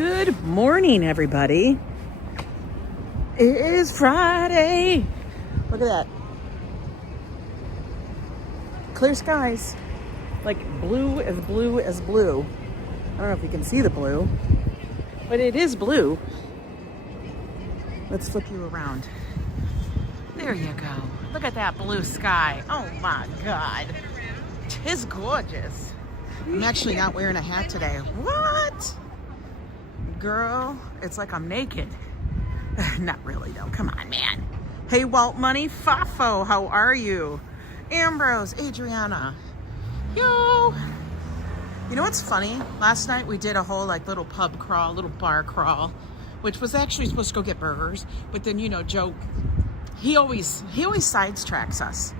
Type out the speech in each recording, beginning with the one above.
Good morning, everybody. It is Friday. Look at that. Clear skies. Like blue as blue as blue. I don't know if you can see the blue, but it is blue. Let's flip you around. There you go. Look at that blue sky. Oh my God. Tis gorgeous. I'm actually not wearing a hat today. What? Girl, it's like I'm naked. Not really though, come on, man. Hey, Waltmoney, FAFO, how are you? Ambrose, Adriana, yo. You know what's funny? Last night we did a whole like little pub crawl, little bar crawl, which was actually supposed to go get burgers. But then, you know, Joe, he always sidetracks us.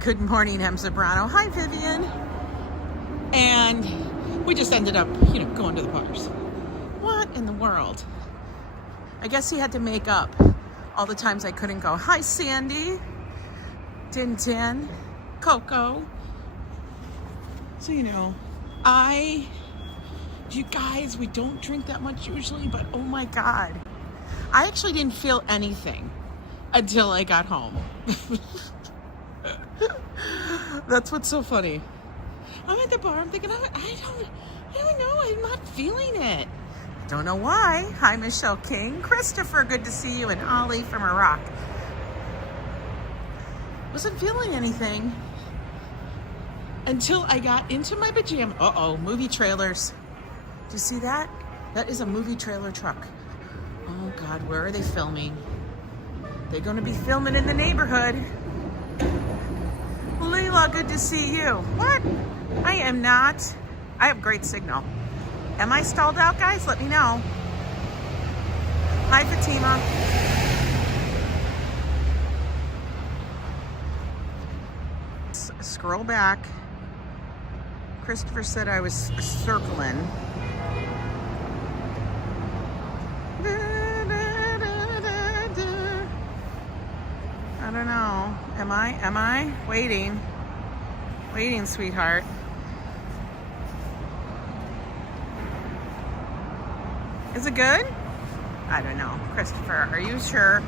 Good morning, M. Zabrano. Hi, Vivian. And we just ended up, you know, going to the bars. What in the world? I guess he had to make up all the times I couldn't go. Hi, Sandy. Din Din. Coco. So, you know, you guys, we don't drink that much usually, but oh my God. I actually didn't feel anything until I got home. That's what's so funny. I'm at the bar, I'm thinking, I don't know, I'm not feeling it. Don't know why. Hi, Machelle King. Christopher, good to see you. And Ollie from Iraq. Wasn't feeling anything until I got into my pajamas. Uh-oh, movie trailers. Do you see that? That is a movie trailer truck. Oh God, where are they filming? They're going to be filming in the neighborhood. Leila, good to see you. What? I am not. I have great signal. Am I stalled out, guys? Let me know. Hi, Fatima. Scroll back. Christopher said I was circling. I don't know. Am I? Waiting. Waiting, sweetheart. Is it good? I don't know. Christopher, are you sure?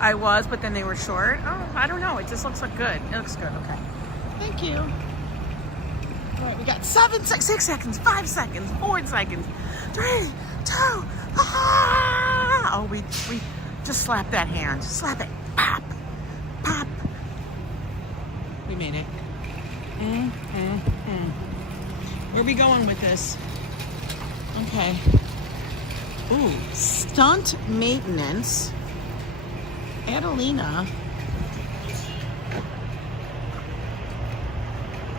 I was, but then they were short. Oh, I don't know. It just looks like good. It looks good. Okay. Thank you. All right, we got 6 seconds, 5 seconds, 4 seconds, 3, 2, ah! Oh, we just slap that hand. Slap it. Pop. Pop. We made it. Where are we going with this? Okay. Ooh, stunt maintenance. Adelina.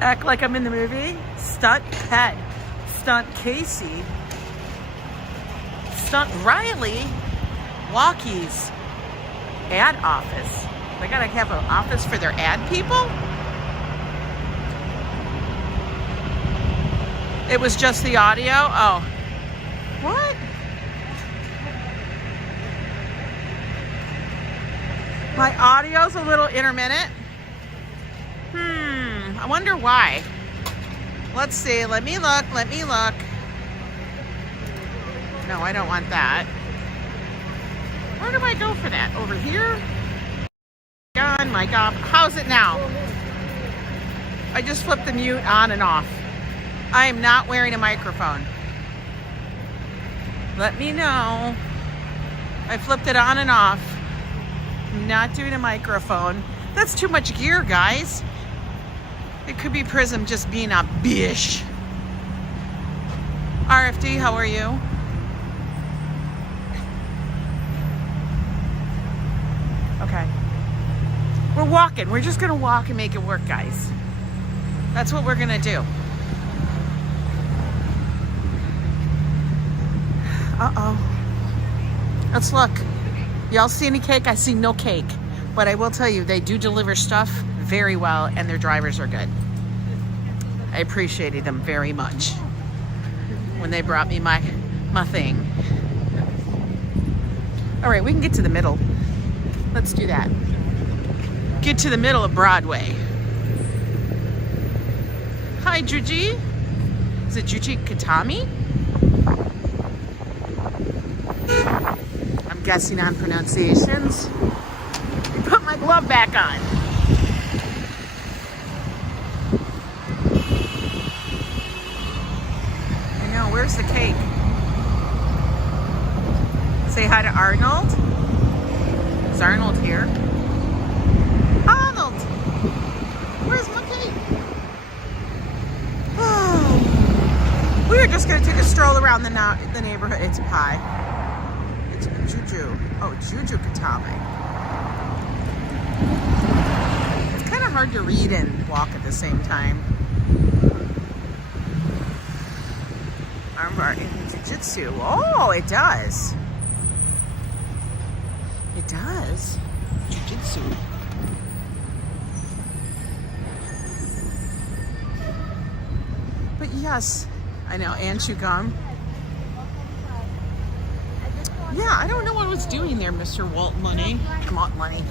Act like I'm in the movie. Stunt Pet. Stunt Casey. Stunt Riley. Walkies. Ad office. They gotta have an office for their ad people? It was just the audio? Oh. What? My audio's a little intermittent. I wonder why. Let's see. Let me look. No, I don't want that. Where do I go for that? Over here? God, my God. How's it now? I just flipped the mute on and off. I am not wearing a microphone. Let me know. I flipped it on and off. I'm not doing a microphone. That's too much gear, guys. It could be Prism just being a bitch. RFD, how are you? Okay. We're walking. We're just going to walk and make it work, guys. That's what we're going to do. Uh-oh. Let's look. Y'all see any cake? I see no cake. But I will tell you, they do deliver stuff very well, and their drivers are good. I appreciated them very much when they brought me my thing. All right, we can get to the middle. Let's do that. Get to the middle of Broadway. Hi, Juji. Is it Juji Katami? I'm guessing on pronunciations. Put my glove back on. I know, where's the cake? Say hi to Arnold. Is Arnold here? Arnold! Where's my cake? Oh. We were just going to take a stroll around the neighborhood. It's pie. It's Juju. Oh, Juju Katame. It's kind of hard to read and walk at the same time. Armbar in Jiu-Jitsu. Oh, it does. It does. Jiu-Jitsu. But yes, I know, and chew gum. Yeah, I don't know what I was doing there, Mr. Waltmoney. Waltmoney.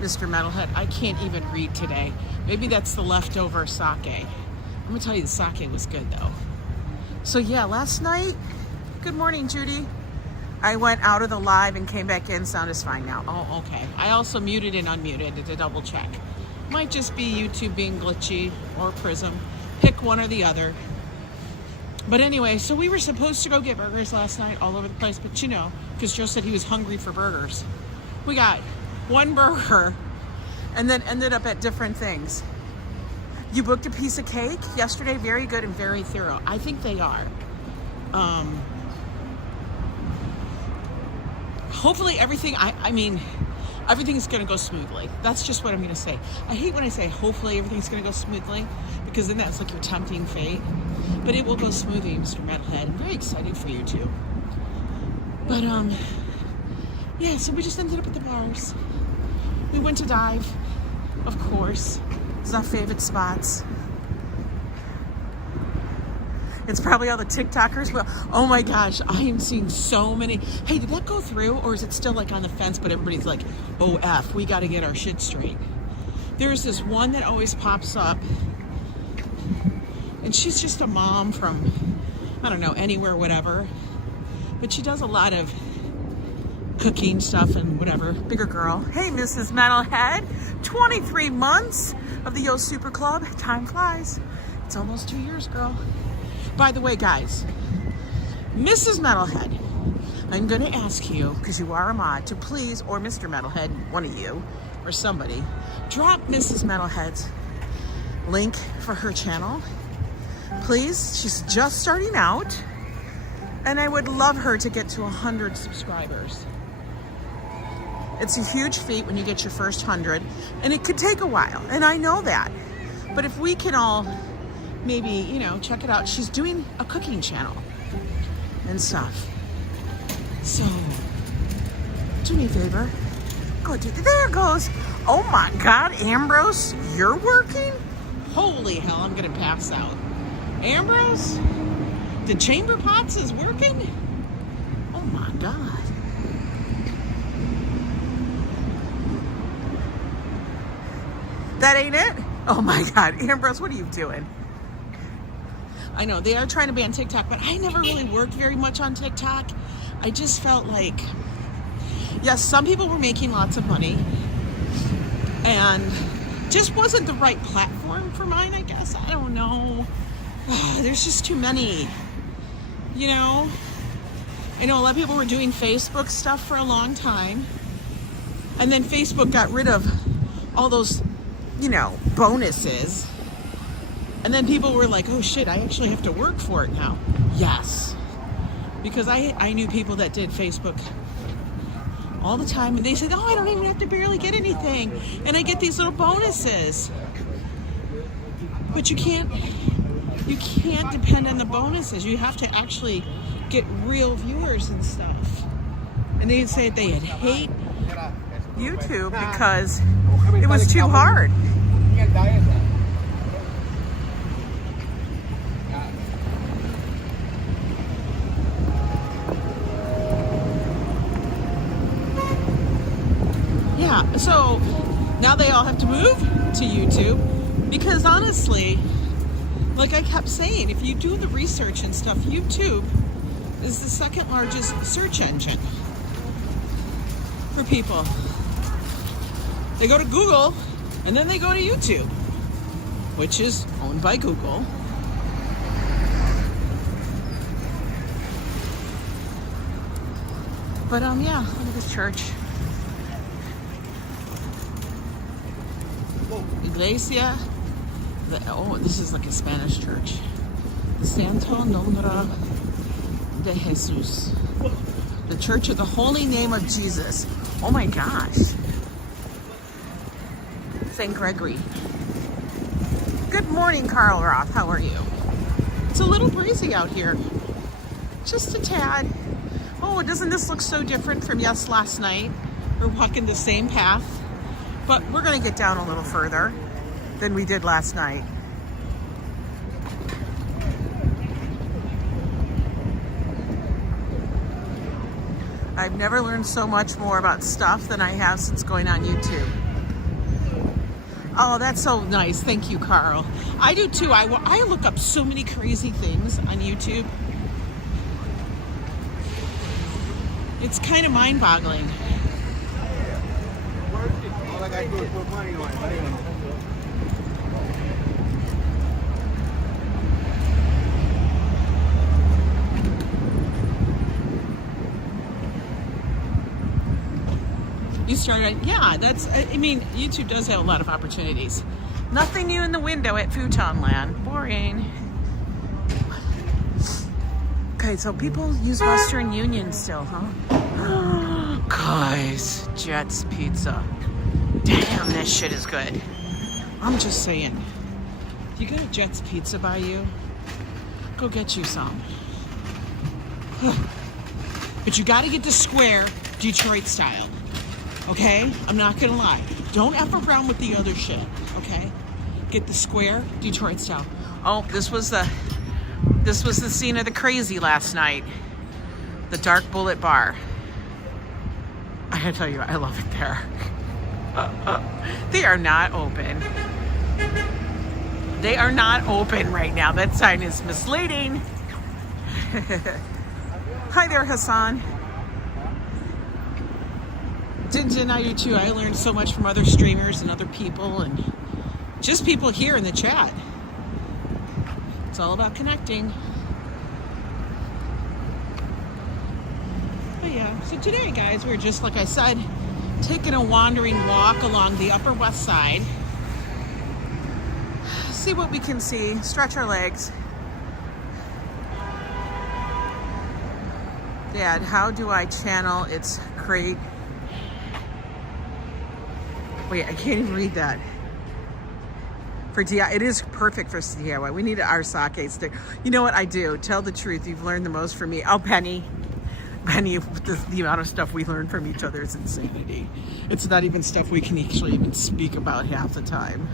Mr. Metalhead. I can't even read today. Maybe that's the leftover sake. I'm gonna tell you the sake was good though. So yeah, last night, good morning, Judy. I went out of the live and came back in. Sound is fine now. Oh, okay. I also muted and unmuted to double check. Might just be YouTube being glitchy or Prism. Pick one or the other. But anyway, so we were supposed to go get burgers last night all over the place, but you know, because Joe said he was hungry for burgers. We got one burger and then ended up at different things. You booked a piece of cake yesterday. Very good and very thorough. I think they are. Hopefully everything, I mean, everything's going to go smoothly. That's just what I'm going to say. I hate when I say hopefully everything's going to go smoothly, because then that's like you're tempting fate. But it will go smoothly, Mr. Metalhead. I'm very excited for you too. But yeah, so we just ended up at the bars. We went to dive, of course. It's our favorite spots. It's probably all the TikTokers. Well, oh my gosh, I am seeing so many. Hey, did that go through, or is it still like on the fence, but everybody's like, oh F, we got to get our shit straight. There's this one that always pops up, and she's just a mom from, I don't know, anywhere, whatever. But she does a lot of cooking stuff and whatever. Bigger girl. Hey, Mrs. Metalhead. 23 months of the Yo Super Club. Time flies. It's almost 2 years, girl. By the way, guys, Mrs. Metalhead, I'm going to ask you, because you are a mod, to please, or Mr. Metalhead, one of you, or somebody, drop Mrs. Metalhead's link for her channel. Please, she's just starting out, and I would love her to get to 100 subscribers. It's a huge feat when you get your first 100, and it could take a while, and I know that. But if we can all maybe, you know, check it out. She's doing a cooking channel and stuff. So, do me a favor. Go do, there it goes. Oh my God, Ambrose, you're working? Holy hell, I'm gonna pass out. Ambrose, the chamber pots is working? Oh my God. That ain't it? Oh my God, Ambrose, what are you doing? I know they are trying to be on TikTok, but I never really worked very much on TikTok. I just felt like, yes, some people were making lots of money, and just wasn't the right platform for mine, I guess. I don't know. There's just too many, you know? I know a lot of people were doing Facebook stuff for a long time, and then Facebook got rid of all those, you know, bonuses. And then people were like, oh shit, I actually have to work for it now. Yes. Because I knew people that did Facebook all the time, and they said, oh, I don't even have to barely get anything, and I get these little bonuses. But you can't depend on the bonuses. You have to actually get real viewers and stuff. And they'd say they'd hate YouTube because it was too hard. Yeah, so now they all have to move to YouTube because honestly, Like I kept saying, if you do the research and stuff, YouTube is the second largest search engine for people. They go to Google and then they go to YouTube, which is owned by Google. But yeah, look at this church. Iglesia. This is like a Spanish church. Santo Nombre de Jesus. The Church of the Holy Name of Jesus. Oh my gosh. St. Gregory. Good morning, Carl Roth. How are you? It's a little breezy out here. Just a tad. Oh, doesn't this look so different from last night? We're walking the same path, but we're going to get down a little further than we did last night. I've never learned so much more about stuff than I have since going on YouTube. Oh, that's so nice. Thank you, Carl. I do too. I look up so many crazy things on YouTube. It's kind of mind-boggling. All I got to do is put money on it. You started, yeah, I mean, YouTube does have a lot of opportunities. Nothing new in the window at Futon Land. Boring. Okay, so people use Western Union still, huh? Guys, Jets Pizza. Damn, this shit is good. I'm just saying. If you got a Jets Pizza by you, go get you some. But you got to get the square Detroit style. Okay? I'm not gonna lie. Don't F around with the other shit, okay? Get the square Detroit style. Oh, this was the scene of the crazy last night. The Dark Bullet Bar. I gotta tell you, I love it there. They are not open. They are not open right now. That sign is misleading. Hi there, Hassan. Didn't I do too? I learned so much from other streamers and other people and just people here in the chat. It's all about connecting. But yeah, so today, guys, we're just, like I said, taking a wandering walk along the Upper West Side. See what we can see, stretch our legs. Dad, how do I channel its crate? Wait, I can't even read that. For DIY, it is perfect for DIY. We need our sake stick. You know what I do? Tell the truth. You've learned the most from me. Oh, Penny, the amount of stuff we learn from each other is insanity. It's not even stuff we can actually even speak about half the time.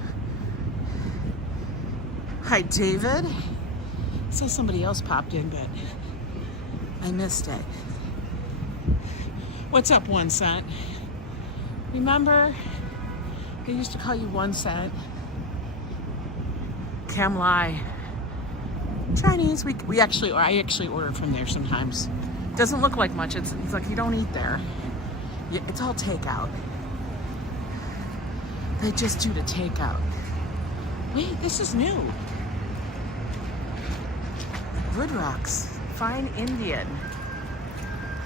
Hi, David. I saw somebody else popped in, but I missed it. What's up, 1 cent? Remember? I used to call you 1 cent. Cam Lai. Chinese. I actually order from there sometimes. Doesn't look like much. It's like you don't eat there. It's all takeout. They just do the takeout. Wait, this is new. Wood Rocks. Fine Indian.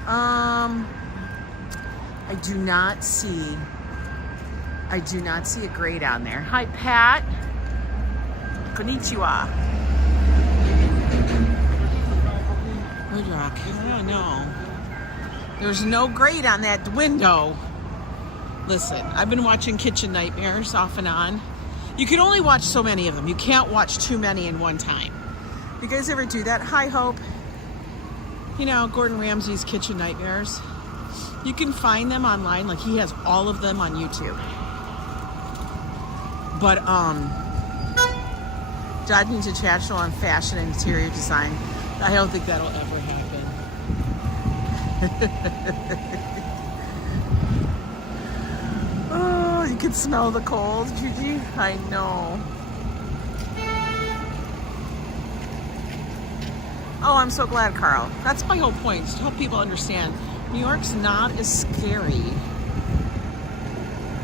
I do not see a grade on there. Hi, Pat. Konnichiwa. Wood Rock. I don't know. There's no grade on that window. Listen, I've been watching Kitchen Nightmares off and on. You can only watch so many of them. You can't watch too many in one time. You guys ever do that? Hi, Hope. You know, Gordon Ramsay's Kitchen Nightmares. You can find them online. Like, he has all of them on YouTube. But, Todd needs a chat show on fashion and interior design. I don't think that'll ever happen. Oh, you can smell the cold, Gigi. I know. Oh, I'm so glad, Carl. That's my whole point, is to help people understand New York's not as scary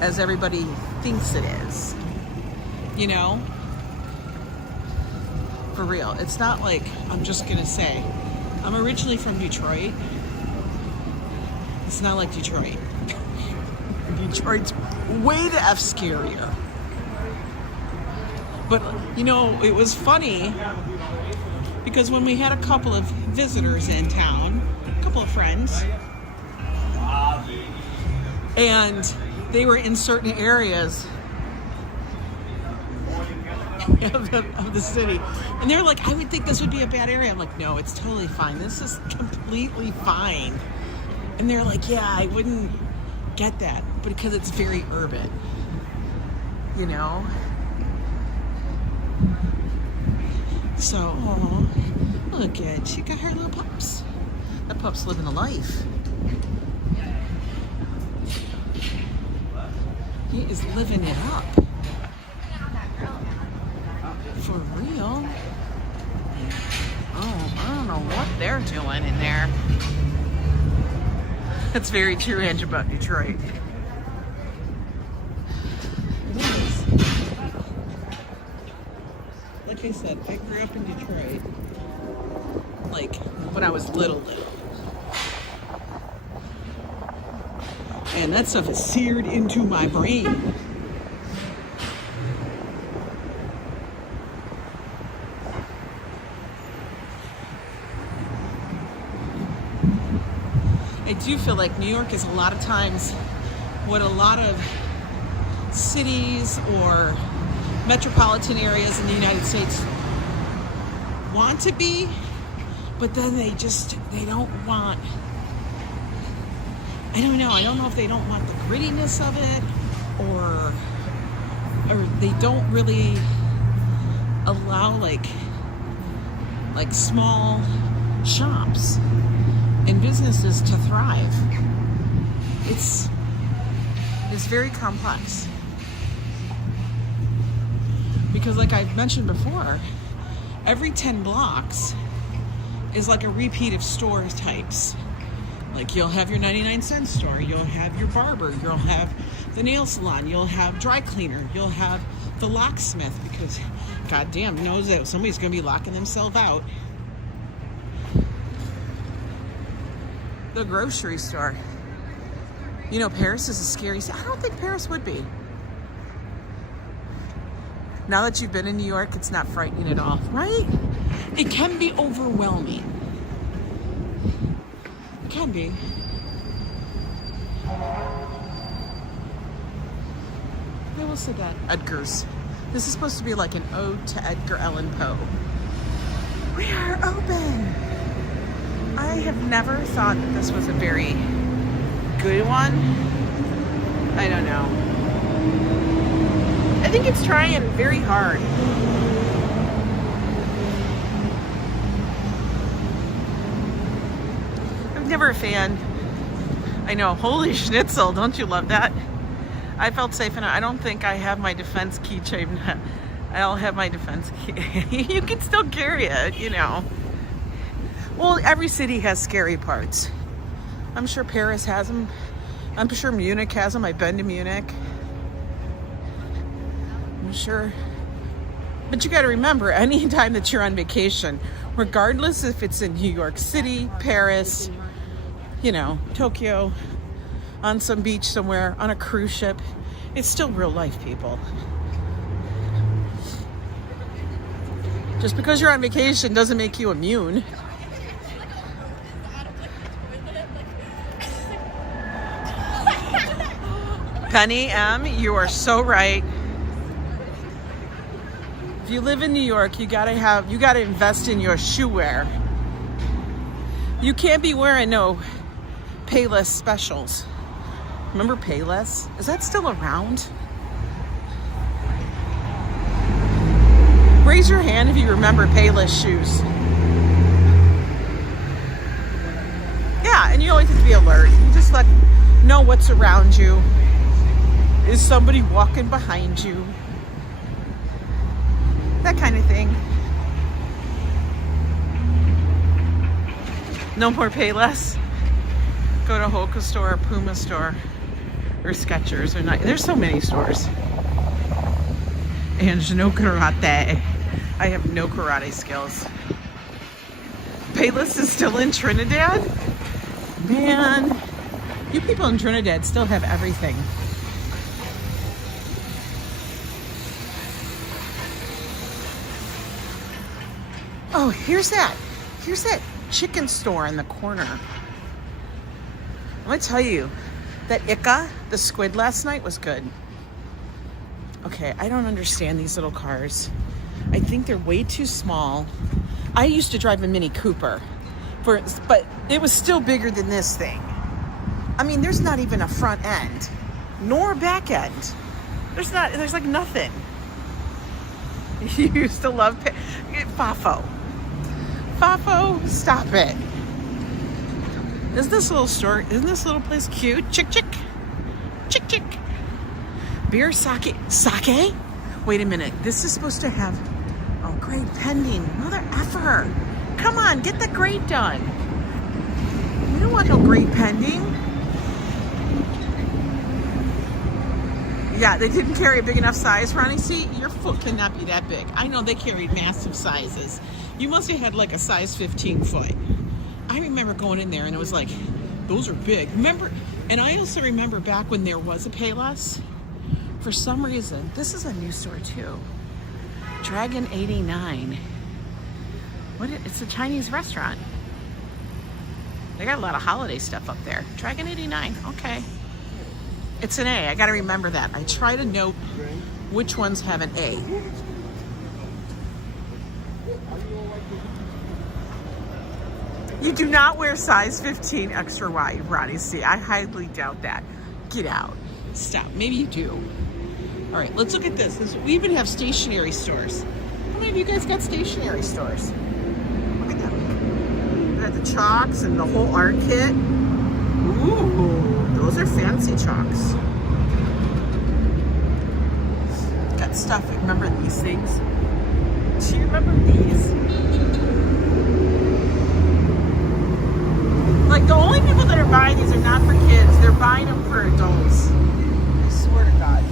as everybody thinks it is. You know? For real. It's not like, I'm just gonna say, I'm originally from Detroit. It's not like Detroit. Detroit's way the F scarier. But, you know, it was funny because when we had a couple of visitors in town, a couple of friends, and they were in certain areas of the city, and they're like, I would think this would be a bad area. I'm like, no, it's totally fine. This is completely fine. And they're like, yeah, I wouldn't get that, but because it's very urban, you know. So, oh, look at, she got her little pups. That pup's living a life. He is living it up. For real. Oh, I don't know what they're doing in there. That's very true, Andrew, about Detroit. It is. Like I said, I grew up in Detroit. Like, when I was little. And that stuff is seared into my brain. I do feel like New York is a lot of times what a lot of cities or metropolitan areas in the United States want to be, but then they don't want, I don't know if they don't want the grittiness of it, or they don't really allow like small shops and businesses to thrive. It's very complex. Because like I've mentioned before, every 10 blocks is like a repeat of store types. Like you'll have your 99-cent store, you'll have your barber, you'll have the nail salon, you'll have dry cleaner, you'll have the locksmith, because goddamn knows that somebody's gonna be locking themselves out. The grocery store. You know, Paris is a scary city. I don't think Paris would be. Now that you've been in New York, it's not frightening at all, right? It can be overwhelming. It can be. I will say that. Edgar's. This is supposed to be like an ode to Edgar Allan Poe. We are open. I have never thought that this was a very good one. I don't know. I think it's trying very hard. I'm never a fan. I know, holy schnitzel, don't you love that? I felt safe enough. I don't think I have my defense keychain. I'll have my defense key. You can still carry it, you know. Well, every city has scary parts. I'm sure Paris has them. I'm sure Munich has them. I've been to Munich. I'm sure. But you got to remember, anytime that you're on vacation, regardless if it's in New York City, Paris, you know, Tokyo, on some beach somewhere, on a cruise ship, it's still real life, people. Just because you're on vacation doesn't make you immune. Penny M, you are so right. If you live in New York, you gotta invest in your shoe wear. You can't be wearing no Payless specials. Remember Payless? Is that still around? Raise your hand if you remember Payless shoes. Yeah, and you always have to be alert. You just know what's around you. Is somebody walking behind you? That kind of thing. No more Payless. Go to Hoka store, Puma store, or Skechers, or not. There's so many stores. And no karate. I have no karate skills. Payless is still in Trinidad? Man, you people in Trinidad still have everything. Oh, here's that chicken store in the corner. I'm gonna tell you, that Ika, the squid last night, was good. Okay, I don't understand these little cars. I think they're way too small. I used to drive a Mini Cooper, but it was still bigger than this thing. I mean, there's not even a front end, nor back end. There's like nothing. You used to love FAFO. FAFO, stop it. Isn't this little place cute? Chick. Beer, sake. Wait a minute. This is supposed to have, grade pending. Mother effer. Come on, get the grade done. We don't want no grade pending. Yeah, they didn't carry a big enough size, Ronnie. See, your foot cannot be that big. I know they carried massive sizes. You must have had like a size 15 foot. I remember going in there and it was like, those are big. Remember, and I also remember back when there was a Payless. For some reason, this is a new store too. Dragon 89. It's a Chinese restaurant. They got a lot of holiday stuff up there. Dragon 89, okay. It's an A, I gotta remember that. I try to note which ones have an A. You do not wear size 15 extra wide, Ronnie. See, I highly doubt that. Get out. Stop. Maybe you do. All right, let's look at this. We even have stationery stores. How many of you guys got stationery stores? Look at them. They got the chalks and the whole art kit. Ooh, those are fancy chalks. Got stuff. Remember these things? Do you remember these? Like, the only people that are buying these are not for kids. They're buying them for adults. I swear to God.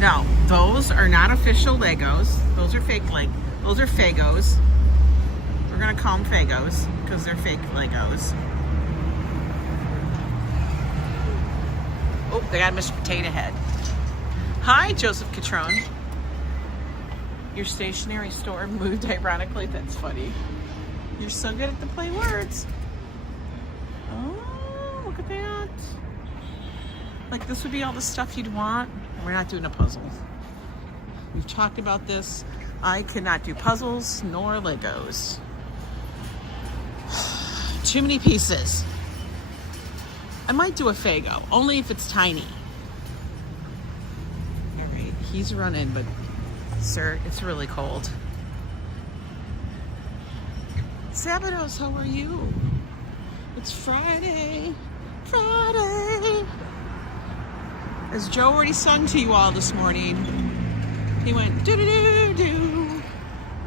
No, those are not official Legos. Those are fake those are Fagos. We're gonna call them Fagos because they're fake Legos. Oh, they got Mr. Potato Head. Hi, Joseph Catrone. Your stationery store moved ironically. That's funny. You're so good at the play words. Oh, look at that. Like, this would be all the stuff you'd want. We're not doing a puzzle. We've talked about this. I cannot do puzzles nor Legos. Too many pieces. I might do a Fago, only if it's tiny. All right, he's running, but sir, it's really cold. Sabados, how are you? It's Friday. As Joe already sung to you all this morning, he went do-do-do-do,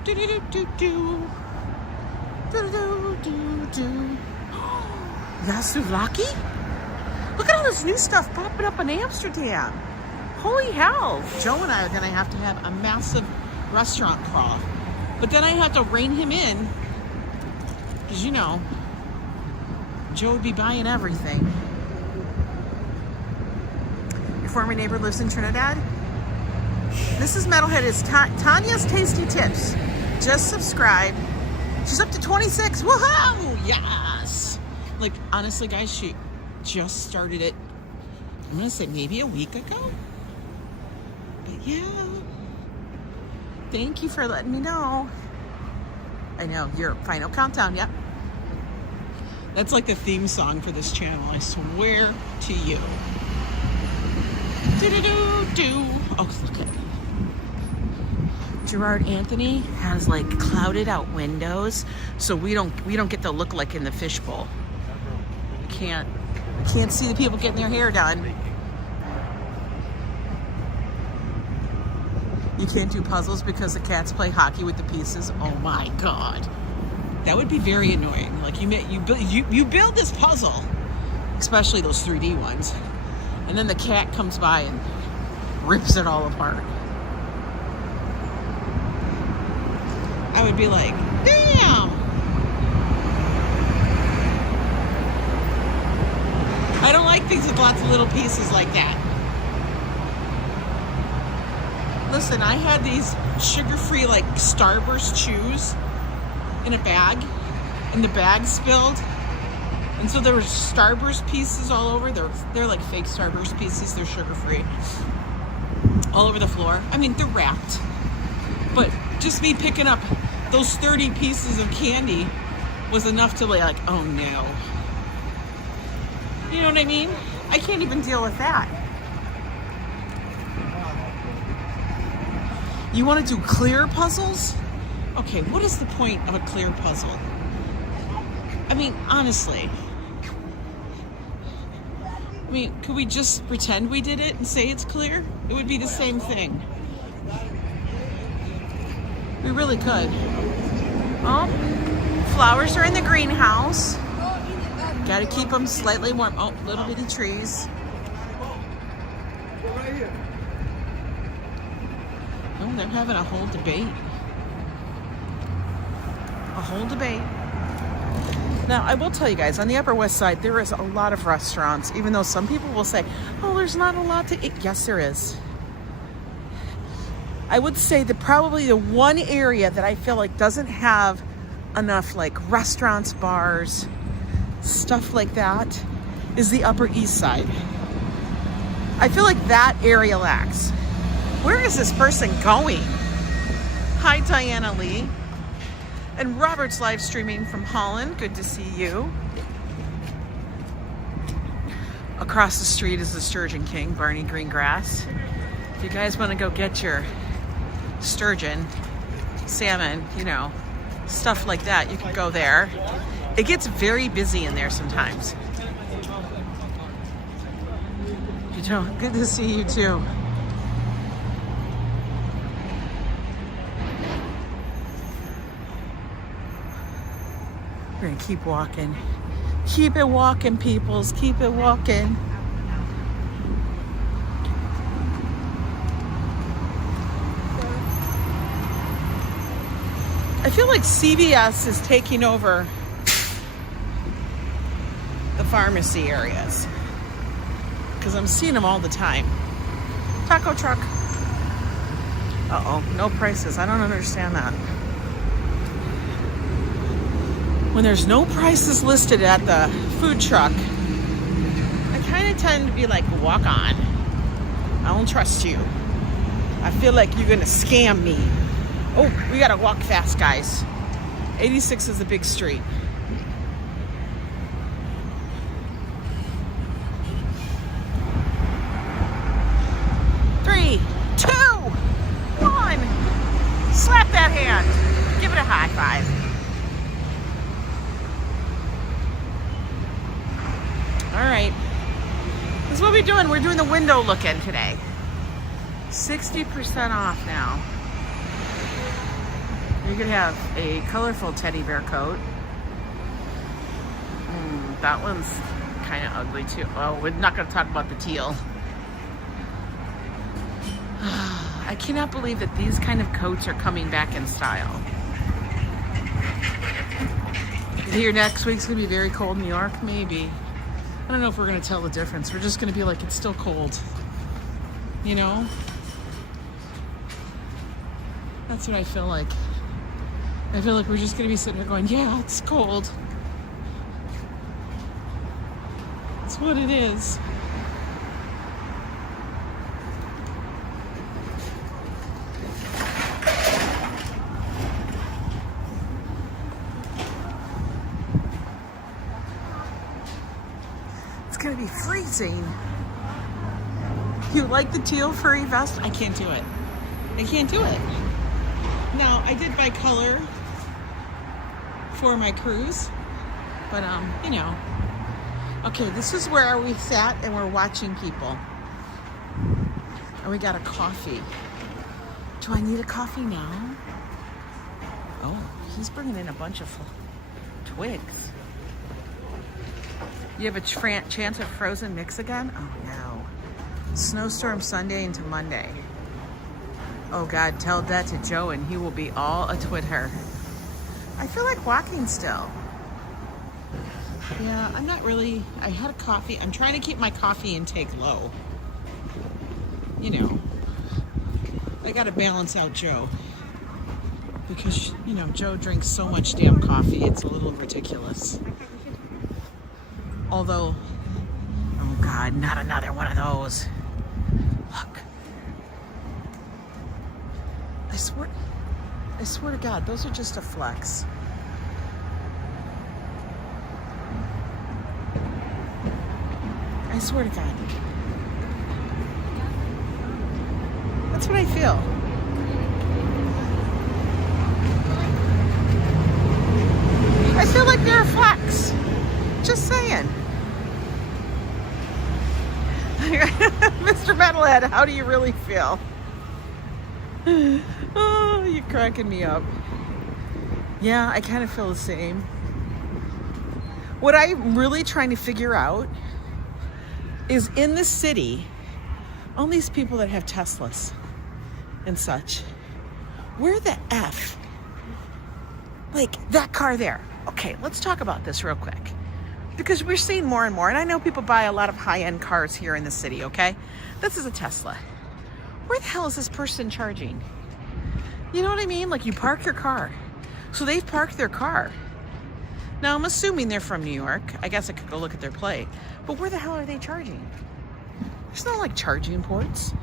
do-do-do-do-do, do-do-do-do-do. Yasuvaki? Look at all this new stuff popping up in Amsterdam. Holy hell. Joe and I are gonna have to have a massive restaurant crawl. But then I have to rein him in, because you know, Joe would be buying everything. Your former neighbor lives in Trinidad? This is Metalhead. It's Tanya's Tasty Tips. Just subscribe. She's up to 26. Woohoo! Yes! Like, honestly, guys, she just started it, I'm gonna say maybe a week ago. But yeah. Thank you for letting me know. I know, your final countdown, yep. That's like the theme song for this channel, I swear to you. Do-do-do-do. Oh, look at it. Gerard Anthony has like clouded out windows, so we don't get to look like in the fishbowl. We can't see the people getting their hair done. You can't do puzzles because the cats play hockey with the pieces. Oh my God. That would be very annoying. Like you build this puzzle, especially those 3D ones, and then the cat comes by and rips it all apart. I would be like, damn. I don't like things with lots of little pieces like that. Listen, I had these sugar-free like Starburst chews in a bag, and the bag spilled, and so there were Starburst pieces all over. They're like fake Starburst pieces. They're sugar-free, all over the floor. I mean, they're wrapped, but just me picking up those 30 pieces of candy was enough to like, oh no. You know what I mean? I can't even deal with that. You want to do clear puzzles? Okay, what is the point of a clear puzzle? I mean, honestly. I mean, could we just pretend we did it and say it's clear? It would be the same thing. We really could. Oh, flowers are in the greenhouse. Got to keep them slightly warm. Oh, little bitty trees. Oh, they're having a whole debate. A whole debate. Now, I will tell you guys, on the Upper West Side, there is a lot of restaurants, even though some people will say, oh, there's not a lot to eat. Yes, there is. I would say that probably the one area that I feel like doesn't have enough like restaurants, bars, stuff like that is the Upper East Side. I feel like that area lacks. Where is this person going? Hi, Diana Lee. And Robert's live streaming from Holland. Good to see you. Across the street is the Sturgeon King, Barney Greengrass. If you guys want to go get your sturgeon, salmon, you know, stuff like that, you can go there. It gets very busy in there sometimes. You know, good to see you too. We're gonna keep walking. Keep it walking, peoples. Keep it walking. I feel like CVS is taking over the pharmacy areas because I'm seeing them all the time. Taco truck. Uh-oh, no prices. I don't understand that. When there's no prices listed at the food truck, I kind of tend to be like, walk on. I don't trust you. I feel like you're gonna scam me. Oh, we gotta walk fast, guys. 86 is a big street. Three, two, one. Slap that hand. Give it a high five. All right. This is what we're doing. We're doing the window looking today. 60% off now. You could have a colorful teddy bear coat. That one's kind of ugly too. Oh, we're not going to talk about the teal. I cannot believe that these kind of coats are coming back in style. Here next week's going to be very cold in New York, maybe. I don't know if we're going to tell the difference. We're just going to be like, it's still cold. You know? That's what I feel like. I feel like we're just going to be sitting here going, yeah, it's cold. It's what it is. It's going to be freezing. You like the teal furry vest? I can't do it. I can't do it. Now, I did buy color for my cruise, but you know. Okay, this is where we sat and we're watching people. And we got a coffee. Do I need a coffee now? Oh, he's bringing in a bunch of twigs. You have a chance of frozen mix again? Oh no. Snowstorm Sunday into Monday. Oh God, tell that to Joe and he will be all a Twitter. I feel like walking still. Yeah, I'm not really, I had a coffee. I'm trying to keep my coffee intake low. You know, I gotta balance out Joe. Because, you know, Joe drinks so much damn coffee, it's a little ridiculous. Although, oh God, not another one of those. Look. I swear to God, those are just a flex. I swear to God. That's what I feel. I feel like they're a flex. Just saying. Mr. Metalhead, how do you really feel? Oh, you're cracking me up. Yeah, I kind of feel the same. What I'm really trying to figure out is in the city, all these people that have Teslas and such, where the F? Like that car there. Okay, let's talk about this real quick. Because we're seeing more and more, and I know people buy a lot of high-end cars here in the city, okay? This is a Tesla. Where the hell is this person charging? You know what I mean? Like you park your car. So they've parked their car. Now I'm assuming they're from New York. I guess I could go look at their plate. But where the hell are they charging? There's no like charging ports.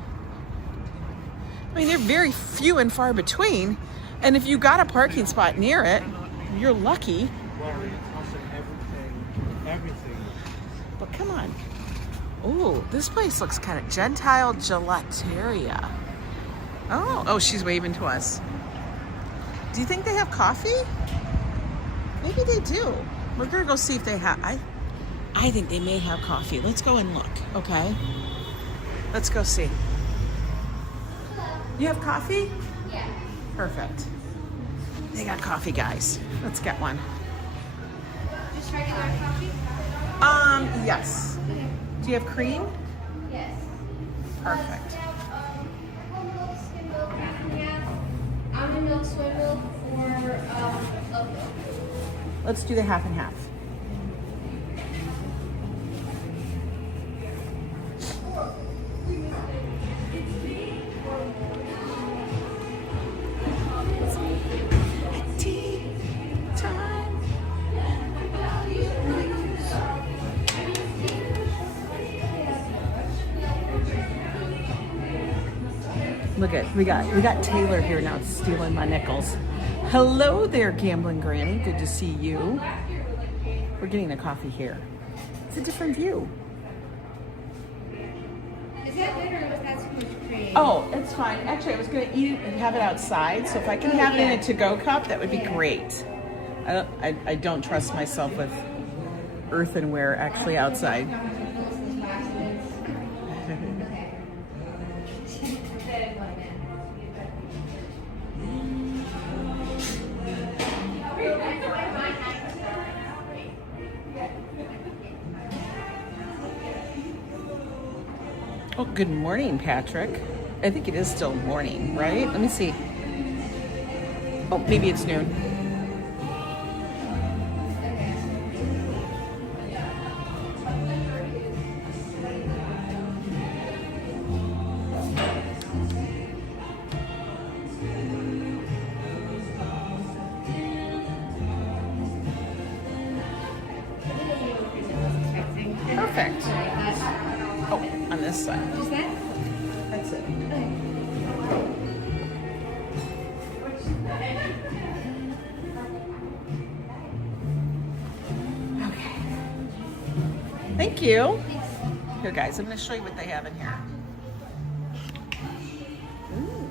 I mean, they're very few and far between. And if you got a parking spot near it, you're lucky. Everything. But come on. Oh, this place looks kind of Gentile gelateria. Oh, she's waving to us. Do you think they have coffee? Maybe they do. We're gonna go see if they have. I think they may have coffee. Let's go and look, okay? Let's go see. You have coffee? Yeah. Perfect. They got coffee, guys. Let's get one. Just regular coffee? Yes. Do you have cream? Yes. Perfect. Whole milk, skim milk, half and half, almond milk, soy milk, or oat milk. Let's do the half and half. Look at, we got Taylor here now stealing my nickels. Hello there, gambling granny. Good to see you. We're getting a coffee here. It's a different view. Is that good or was that too much cream? Oh, it's fine. Actually, I was going to eat it and have it outside. So if I can have it in a to-go cup, that would be great. I don't trust myself with earthenware actually outside. Oh, good morning, Patrick. I think it is still morning, right? Let me see. Oh, maybe it's noon. Perfect. Oh, on this side. Is that? That's it. Okay. Thank you. Here, guys, I'm going to show you what they have in here. Ooh.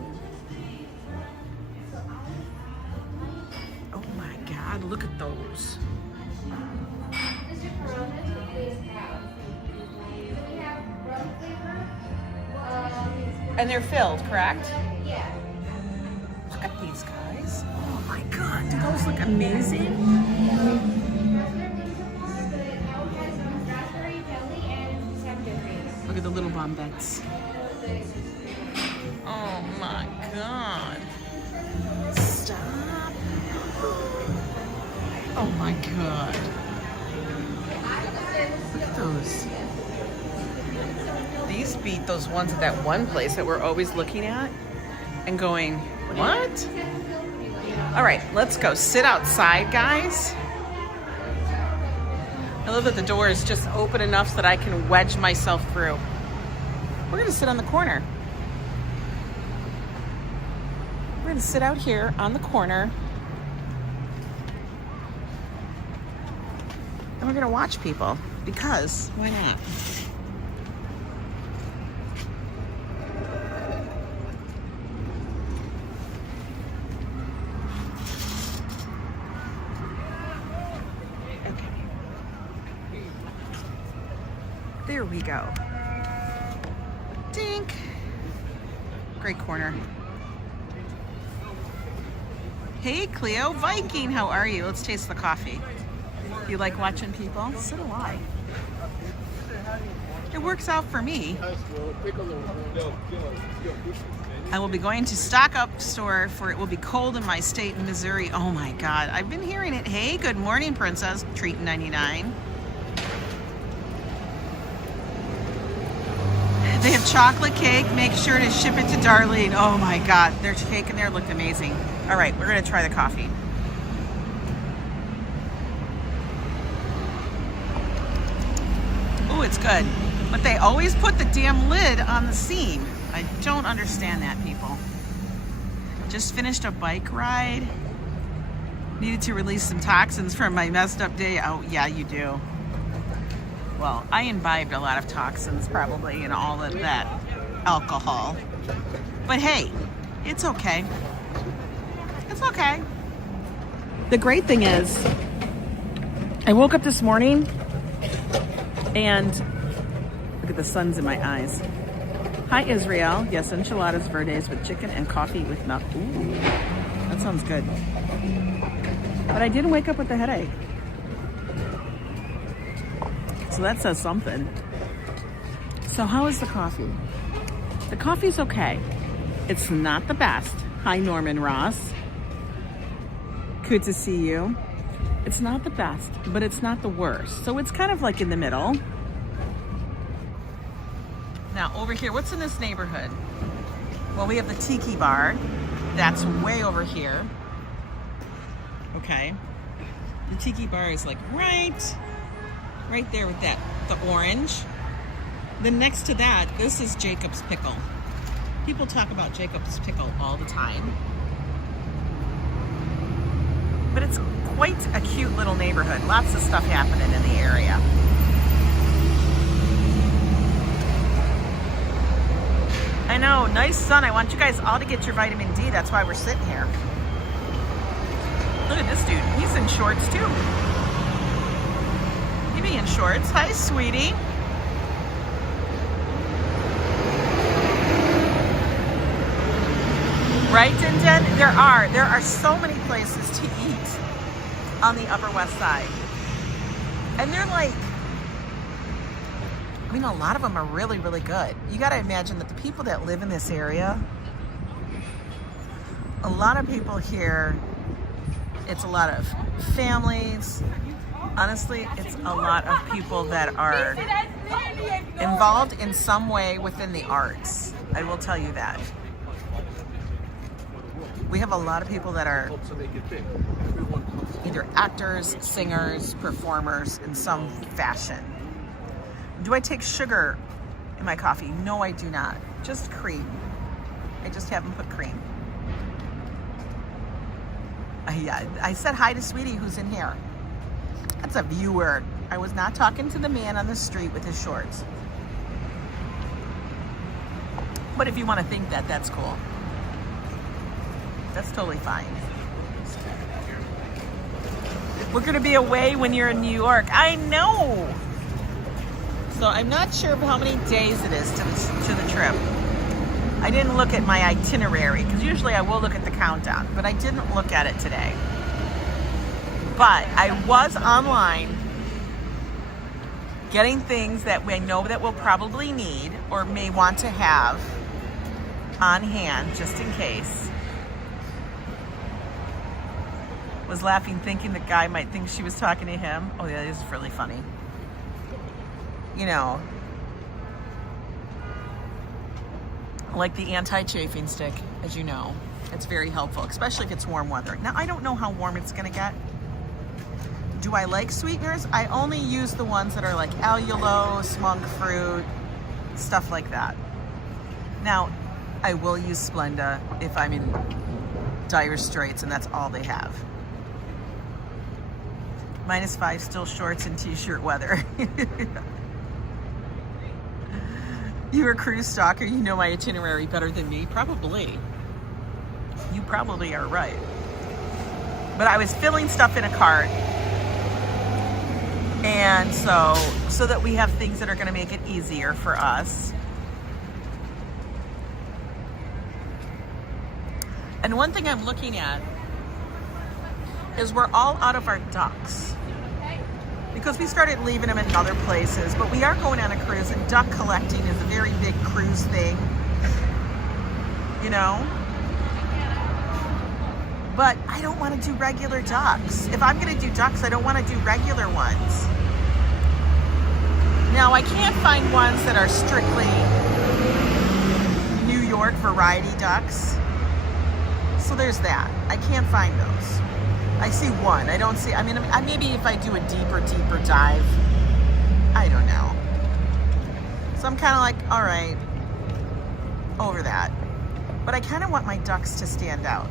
Oh my God, look at those. And they're filled, correct? Yeah. Look at these guys. Oh my God, do those look amazing? the little bombettes. Oh my God. Stop. Oh my God. Look at those. These beat those ones at that one place that we're always looking at and going, what? All right, let's go sit outside, guys. I love that the door is just open enough so that I can wedge myself through. We're gonna sit on the corner. We're gonna sit out here on the corner. And we're gonna watch people, because why not? There we go. Dink. Great corner. Hey, Cleo Viking, how are you? Let's taste the coffee. You like watching people? So do I. It works out for me. I will be going to stock up store for it will be cold in my state in Missouri. Oh my God, I've been hearing it. Hey, good morning, Princess. Treat 99. They have chocolate cake. Make sure to ship it to Darlene. Oh my God, their cake in there looked amazing. All right, we're gonna try the coffee. Oh, it's good. But they always put the damn lid on the seam. I don't understand that, people. Just finished a bike ride. Needed to release some toxins from my messed up day. Oh, yeah, you do. Well, I imbibed a lot of toxins probably and all of that alcohol. But hey, it's okay. It's okay. The great thing is, I woke up this morning and look at the sun's in my eyes. Hi, Israel. Yes, enchiladas verdes with chicken and coffee with milk. Ooh, that sounds good. But I didn't wake up with a headache. So that says something. So how is the coffee? The coffee's okay. It's not the best. Hi, Norman Ross. Good to see you. It's not the best, but it's not the worst. So it's kind of like in the middle. Now over here, what's in this neighborhood? Well, we have the Tiki Bar. That's way over here. Okay. The Tiki Bar is like right there with that, the orange. Then next to that, this is Jacob's Pickle. People talk about Jacob's Pickle all the time. But it's quite a cute little neighborhood. Lots of stuff happening in the area. I know, nice sun. I want you guys all to get your vitamin D. That's why we're sitting here. Look at this dude. He's in shorts too. He be in shorts. Hi, sweetie. Right, Dinden? There are so many places to eat on the Upper West Side. And they're like, I mean, a lot of them are really, really good. You got to imagine that the people that live in this area, a lot of people here, it's a lot of families. Honestly, it's a lot of people that are involved in some way within the arts. I will tell you that. We have a lot of people that are either actors, singers, performers in some fashion. Do I take sugar in my coffee? No, I do not. Just cream. I just haven't put cream. Yeah, I said hi to Sweetie, who's in here. That's a viewer. I was not talking to the man on the street with his shorts. But if you want to think that, that's cool. That's totally fine. We're going to be away when you're in New York. I know. So I'm not sure how many days it is to the trip. I didn't look at my itinerary because usually I will look at the countdown, but I didn't look at it today. But I was online getting things that we know that we'll probably need or may want to have on hand just in case. Was laughing thinking the guy might think she was talking to him. Oh yeah, this is really funny. You know, like the anti-chafing stick, as you know. It's very helpful, especially if it's warm weather. Now, I don't know how warm it's gonna get. Do I like sweeteners? I only use the ones that are like allulose, monk fruit, stuff like that. Now, I will use Splenda if I'm in dire straits and that's all they have. -5, still shorts and t-shirt weather. You're a cruise stalker, you know my itinerary better than me. Probably. You probably are right. But I was filling stuff in a cart. And so that we have things that are gonna make it easier for us. And one thing I'm looking at is we're all out of our ducks. Because we started leaving them in other places, but we are going on a cruise, and duck collecting is a very big cruise thing, you know? But I don't want to do regular ducks. If I'm going to do ducks, I don't want to do regular ones. Now, I can't find ones that are strictly New York variety ducks. So there's that. I can't find those. I see one. I don't see, I mean, maybe if I do a deeper dive, I don't know. So I'm kind of like, all right, over that. But I kind of want my ducks to stand out.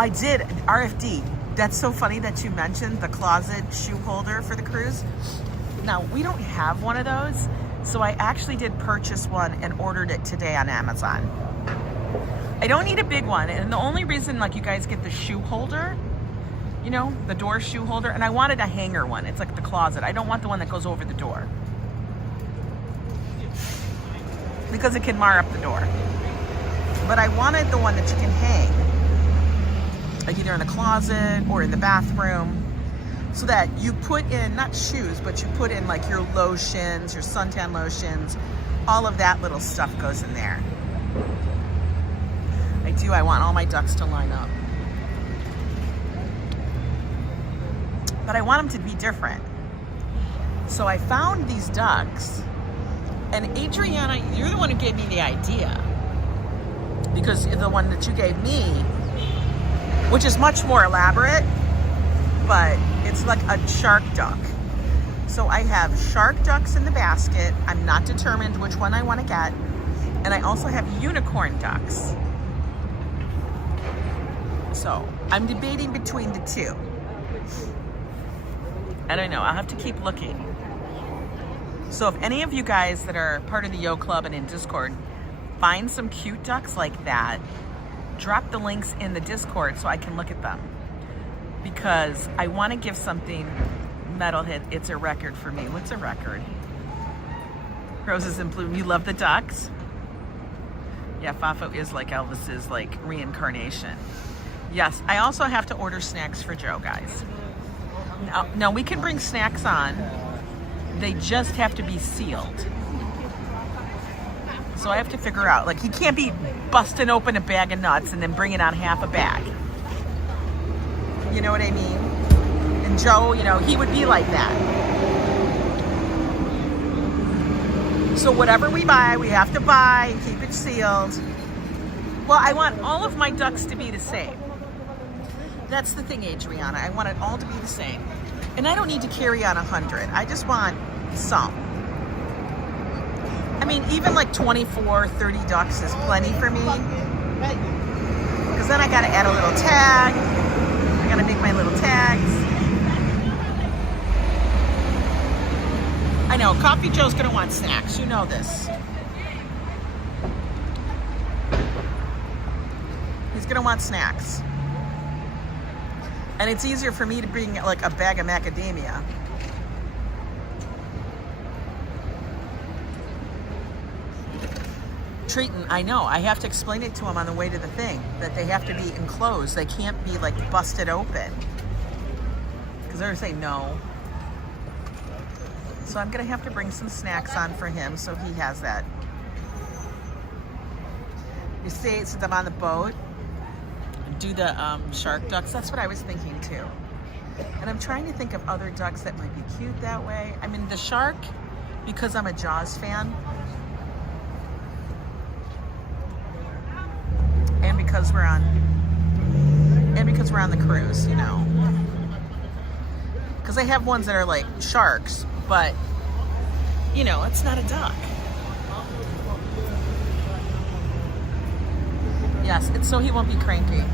I did, RFD. That's so funny that you mentioned the closet shoe holder for the cruise. Now, we don't have one of those, so I actually did purchase one and ordered it today on Amazon. I don't need a big one, and the only reason, like, you guys get the shoe holder, you know, the door shoe holder, and I wanted a hanger one. It's like the closet. I don't want the one that goes over the door because it can mar up the door. But I wanted the one that you can hang, like either in the closet or in the bathroom, so that you put in, not shoes, but you put in like your lotions, your suntan lotions, all of that little stuff goes in there. I want all my ducks to line up. But I want them to be different. So I found these ducks, and Adriana, you're the one who gave me the idea. Because the one that you gave me, which is much more elaborate, but it's like a shark duck. So I have shark ducks in the basket. I'm not determined which one I want to get. And I also have unicorn ducks. So I'm debating between the two. I don't know, I'll have to keep looking. So if any of you guys that are part of the Yo Club and in Discord find some cute ducks like that, drop the links in the Discord so I can look at them. Because I want to give something, Metalhead, it's a record for me. What's a record? Roses in Bloom, you love the ducks? Yeah, FAFO is like Elvis's like reincarnation. Yes, I also have to order snacks for Joe, guys. Now we can bring snacks on. They just have to be sealed. So I have to figure out, like, he can't be busting open a bag of nuts and then bringing on half a bag. You know what I mean? And Joe, you know, he would be like that. So whatever we buy, we have to buy and keep it sealed. Well, I want all of my ducks to be the same. That's the thing, Adriana. I want it all to be the same. And I don't need to carry on 100. I just want some. I mean, even like 24, 30 ducks is plenty for me. Because then I got to add a little tag. I got to make my little tags. I know, Coffee Joe's going to want snacks. You know this. He's going to want snacks. And it's easier for me to bring like a bag of macadamia. Treating, I know. I have to explain it to him on the way to the thing, that they have to be enclosed. They can't be like busted open. Because they're saying no. So I'm gonna have to bring some snacks on for him so he has that. You see, since I'm on the boat, do the shark ducks. That's what I was thinking too. And I'm trying to think of other ducks that might be cute that way. I mean, the shark, because I'm a Jaws fan, and because we're on the cruise, you know. Because I have ones that are like sharks, but you know, it's not a duck. Yes, it's so he won't be cranky.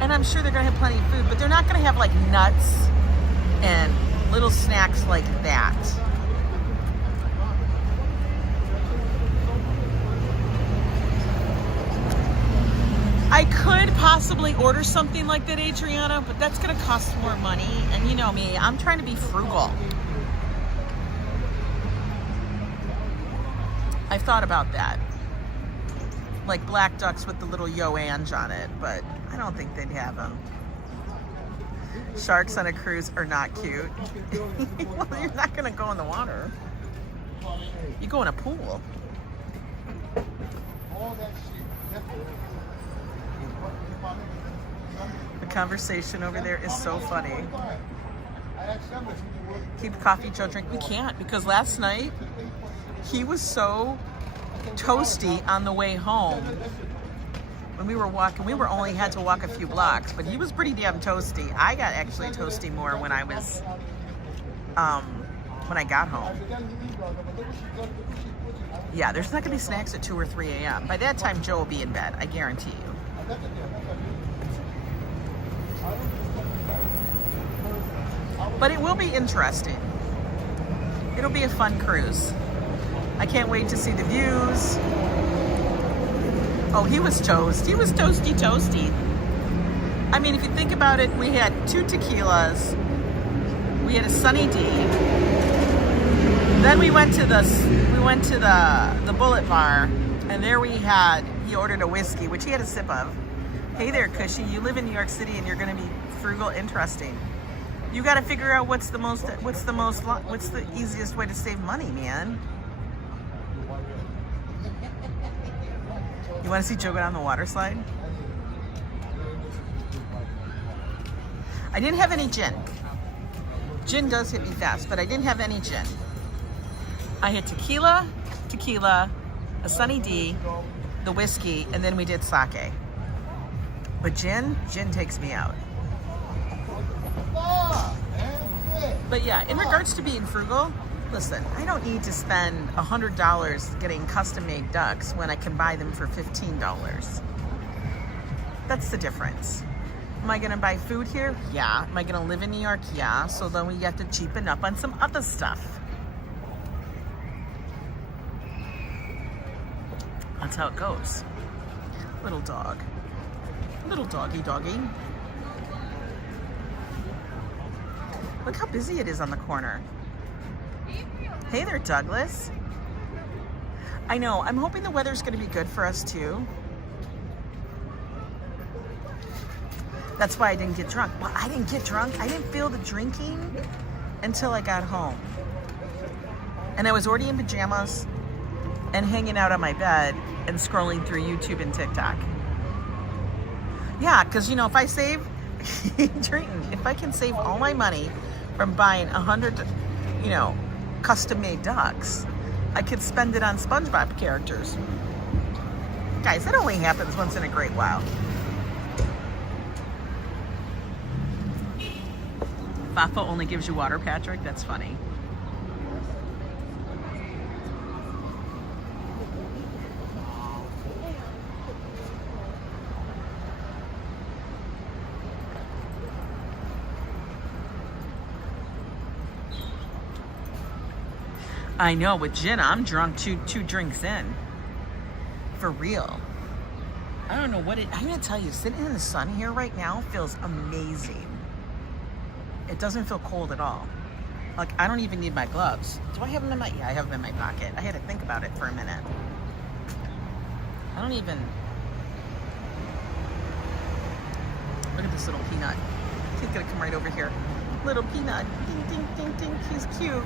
And I'm sure they're gonna have plenty of food, but they're not gonna have like nuts and little snacks like that. I could possibly order something like that, Adriana, but that's gonna cost more money. And you know me, I'm trying to be frugal. I've thought about that. Like black ducks with the little Yo Ang on it, but I don't think they'd have them. Sharks on a cruise are not cute. Well, you're not gonna go in the water. You go in a pool. The conversation over there is so funny. Keep coffee, Joe, drink. We can't, because last night he was so toasty on the way home. When we were walking, we only had to walk a few blocks, but he was pretty damn toasty. I got actually toasty more when I was, when I got home. Yeah, there's not gonna be snacks at 2 or 3 a.m. By that time, Joe will be in bed, I guarantee you. But it will be interesting. It'll be a fun cruise. I can't wait to see the views. Oh, he was toast. He was toasty. I mean, if you think about it, we had 2 tequilas. We had a Sunny D. Then we went to the Bullet Bar, and there he ordered a whiskey, which he had a sip of. Hey there, Cushy, you live in New York City and you're gonna be frugal. Interesting. You got to figure out what's the easiest way to save money, man. You want to see Joe go down the water slide? I didn't have any gin. Gin does hit me fast, but I didn't have any gin. I had tequila, a Sunny D, the whiskey, and then we did sake. But gin takes me out. But yeah, in regards to being frugal, listen, I don't need to spend $100 getting custom-made ducks when I can buy them for $15. That's the difference. Am I gonna buy food here? Yeah. Am I gonna live in New York? Yeah. So then we have to cheapen up on some other stuff. That's how it goes. Little dog. Little doggy. Look how busy it is on the corner. Hey there, Douglas. I know, I'm hoping the weather's gonna be good for us too. That's why I didn't get drunk. Well, I didn't get drunk. I didn't feel the drinking until I got home. And I was already in pajamas and hanging out on my bed and scrolling through YouTube and TikTok. Yeah, because you know, if I save, if I can save all my money from buying 100, you know, custom-made ducks, I could spend it on SpongeBob characters. Guys, that only happens once in a great while. FAFO only gives you water, Patrick? That's funny. I know, with gin, I'm drunk two drinks in. For real. I don't know what I'm gonna tell you, sitting in the sun here right now feels amazing. It doesn't feel cold at all. Like, I don't even need my gloves. Do I have them in my, yeah, I have them in my pocket. I had to think about it for a minute. I don't even, look at this little peanut. He's gonna come right over here. Little peanut. Ding, ding, ding, ding. He's cute.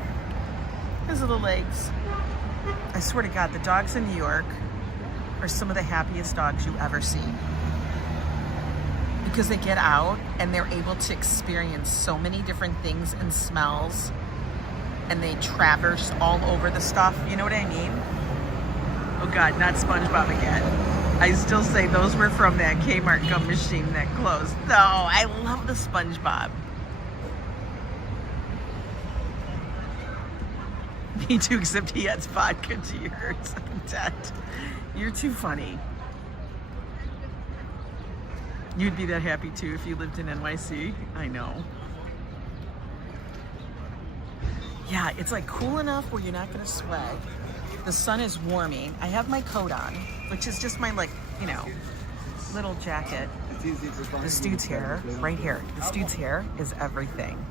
His little legs. I swear to God, the dogs in New York are some of the happiest dogs you ever see. Because they get out and they're able to experience so many different things and smells, and they traverse all over the stuff. You know what I mean? Oh God, not SpongeBob again. I still say those were from that Kmart gum machine that closed. No, I love the SpongeBob. Me too, except he adds vodka to yours. I'm dead. You're too funny. You'd be that happy too if you lived in NYC. I know. Yeah, it's like cool enough where you're not gonna sweat. The sun is warming. I have my coat on, which is just my, like, you know, little jacket. This dude's hair, right here. This dude's hair is everything.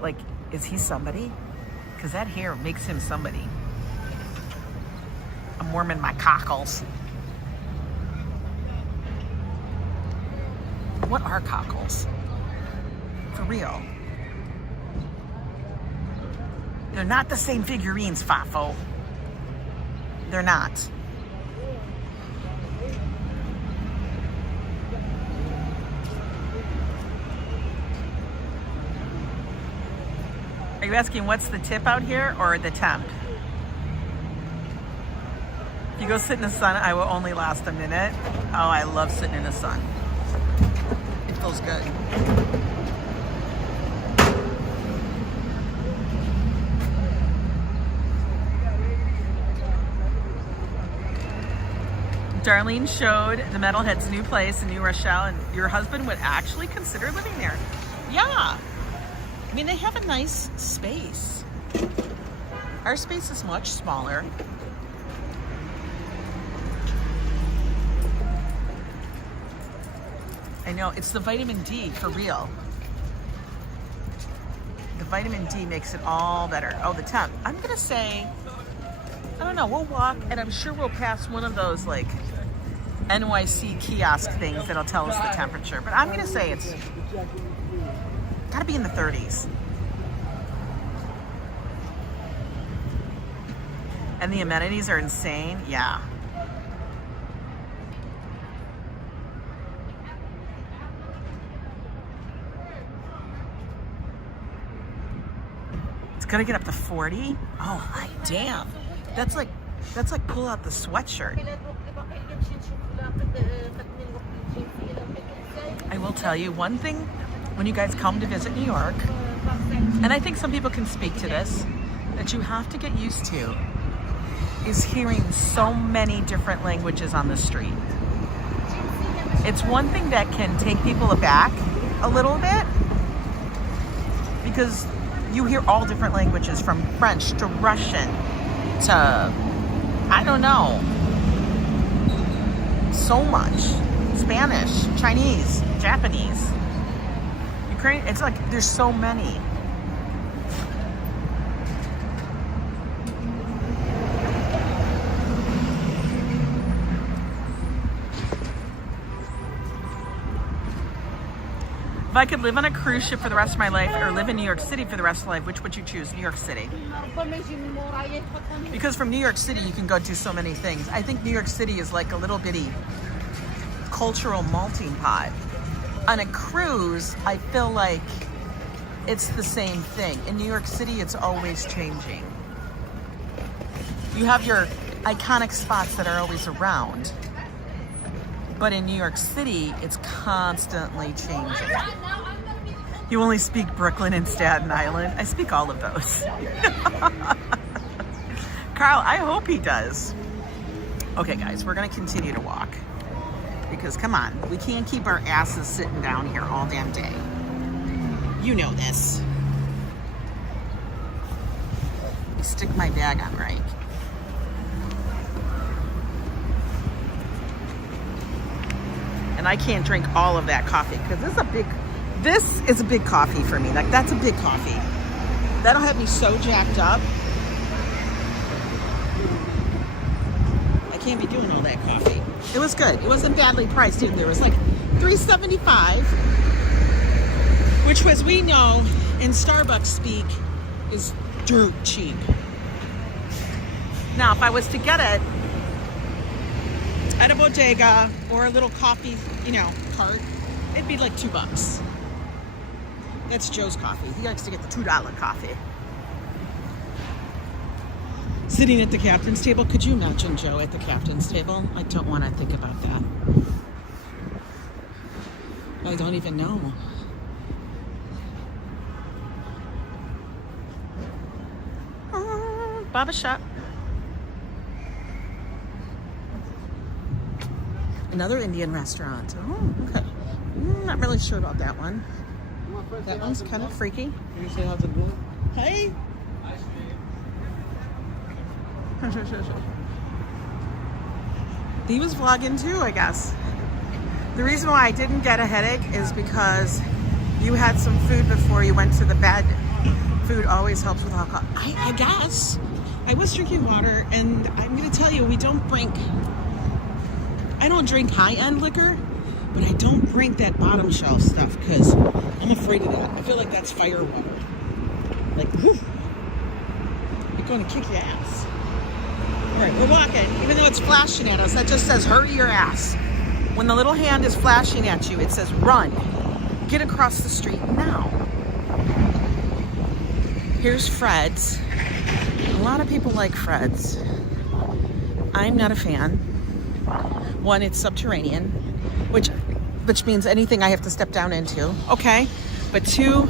Like, is he somebody? Because that hair makes him somebody. I'm warming my cockles. What are cockles? For real. They're not the same figurines, FAFO. They're not. Are you asking what's the tip out here or the temp? If you go sit in the sun, I will only last a minute. Oh, I love sitting in the sun. It feels good. Darlene showed the Metalheads' new place in New Rochelle, and your husband would actually consider living there. Yeah. I mean, they have a nice space. Our space is much smaller. I know, it's the vitamin D, for real. The vitamin D makes it all better. Oh, the temp. I'm gonna say, I don't know, we'll walk, and I'm sure we'll pass one of those, like, NYC kiosk things that'll tell us the temperature. But I'm gonna say it's gotta be in the 30s. And the amenities are insane, yeah. It's gonna get up to 40. Oh my damn. That's like pull out the sweatshirt. I will tell you one thing, when you guys come to visit New York, and I think some people can speak to this, that you have to get used to, is hearing so many different languages on the street. It's one thing that can take people aback a little bit, because you hear all different languages, from French to Russian to, I don't know, so much. Spanish, Chinese, Japanese, Ukraine. It's like there's so many. If I could live on a cruise ship for the rest of my life or live in New York City for the rest of my life, which would you choose? New York City. Because from New York City, you can go do so many things. I think New York City is like a little bitty cultural melting pot. On a cruise, I feel like it's the same thing. In New York City, it's always changing. You have your iconic spots that are always around. But in New York City, it's constantly changing. You only speak Brooklyn and Staten Island. I speak all of those. Carl, I hope he does. Okay, guys, we're gonna continue to walk. Because, come on, we can't keep our asses sitting down here all damn day. You know this. Stick my bag on right. And I can't drink all of that coffee because this is a big coffee for me. Like, that's a big coffee. That'll have me so jacked up. I can't be doing all that coffee. It was good. It wasn't badly priced either. It was like $3.75, which, as we know, in Starbucks speak, is dirt cheap. Now, if I was to get it at a bodega or a little coffee, cart, it'd be like $2. That's Joe's coffee. He likes to get the $2 coffee. Sitting at the captain's table. Could you imagine Joe at the captain's table? I don't want to think about that. I don't even know. Baba Shop. Another Indian restaurant. Oh, okay. Not really sure about that one. That one's kind of freaky. Can you say how's it going? Hey. He was vlogging too, I guess. The reason why I didn't get a headache is because you had some food before you went to the bed. Food always helps with alcohol. I guess. I was drinking water, and I'm going to tell you, I don't drink high-end liquor, but I don't drink that bottom shelf stuff because I'm afraid of that. I feel like that's fire water. Like, whew, you're going to kick your ass. All right, we're walking. Even though it's flashing at us, that just says hurry your ass. When the little hand is flashing at you, it says run. Get across the street now. Here's Fred's. A lot of people like Fred's. I'm not a fan. One, it's subterranean, which means anything I have to step down into. Okay. But two,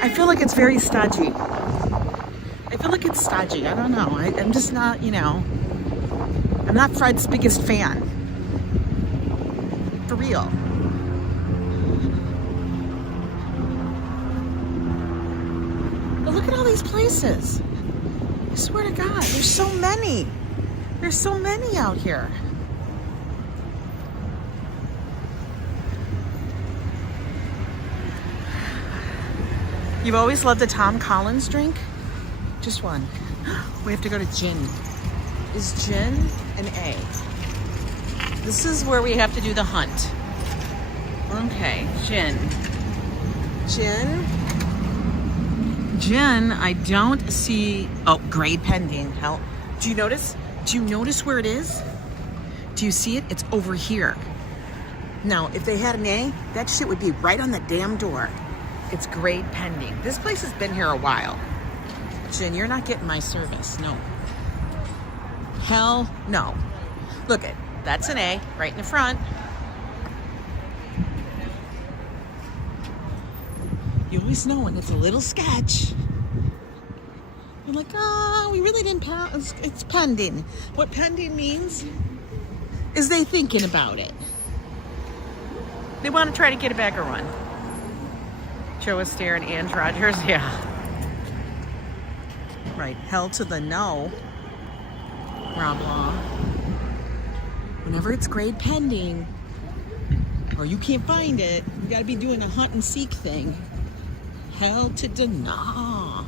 I feel like it's very stodgy. I feel like it's stodgy. I don't know. I'm just not, I'm not Fred's biggest fan. For real. But look at all these places. I swear to God, there's so many. There's so many out here. You've always loved the Tom Collins drink? Just one. We have to go to gin. Is gin an A? This is where we have to do the hunt. Okay, gin. Gin, I don't see. Oh, grade pending. Hell, do you notice? Do you notice where it is? Do you see it? It's over here. Now, if they had an A, that shit would be right on the damn door. It's grade pending. This place has been here a while. Gin, you're not getting my service. No. Hell no. Look it. That's an A right in the front. You always know when it's a little sketch. You're like, oh, we really didn't pass. It's pending. What pending means is they thinking about it. They want to try to get a bagger run. Joe is staring and Rogers, yeah. Right, hell to the no. Blah, blah. Whenever it's grade pending, or you can't find it, you gotta be doing a hunt and seek thing. Hell to the no.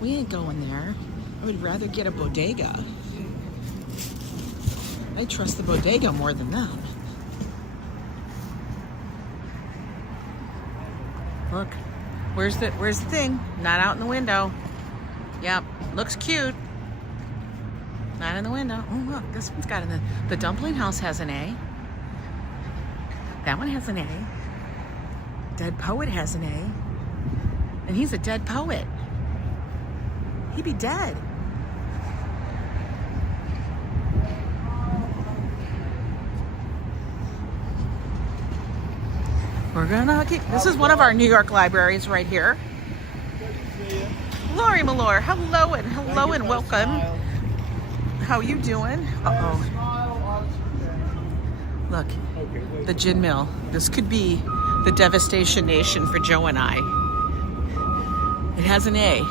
We ain't going there. I would rather get a bodega. I trust the bodega more than them. Look, where's the thing? Not out in the window. Yep, looks cute. Not in the window. Oh, look, this one's got the dumpling house has an A. That one has an A. Dead Poet has an A. And he's a dead poet. He'd be dead. We're gonna keep, this is one of our New York libraries right here. Lori Malore, hello and welcome. How you doing? Uh-oh. Look, the gin mill. This could be the devastation nation for Joe and I. It has an A.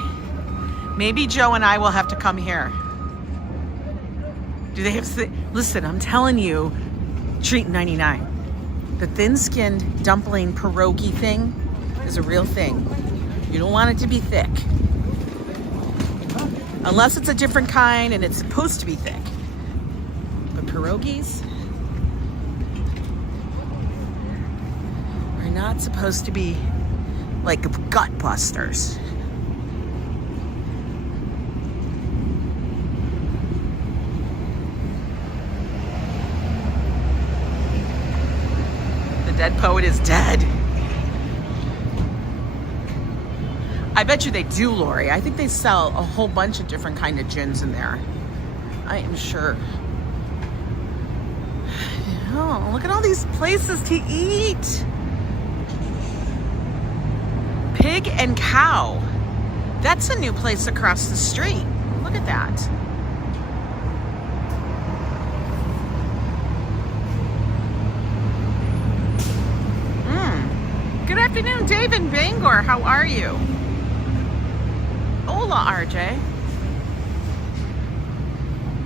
Maybe Joe and I will have to come here. Do they have, listen, I'm telling you, treat 99. The thin-skinned dumpling pierogi thing is a real thing. You don't want it to be thick. Unless it's a different kind and it's supposed to be thick. But pierogies are not supposed to be like gut busters. The dead poet is dead. I bet you they do, Lori. I think they sell a whole bunch of different kind of gins in there. I am sure. Oh, look at all these places to eat. Pig and Cow. That's a new place across the street. Look at that. Good afternoon, Dave in Bangor. How are you? Hola, RJ.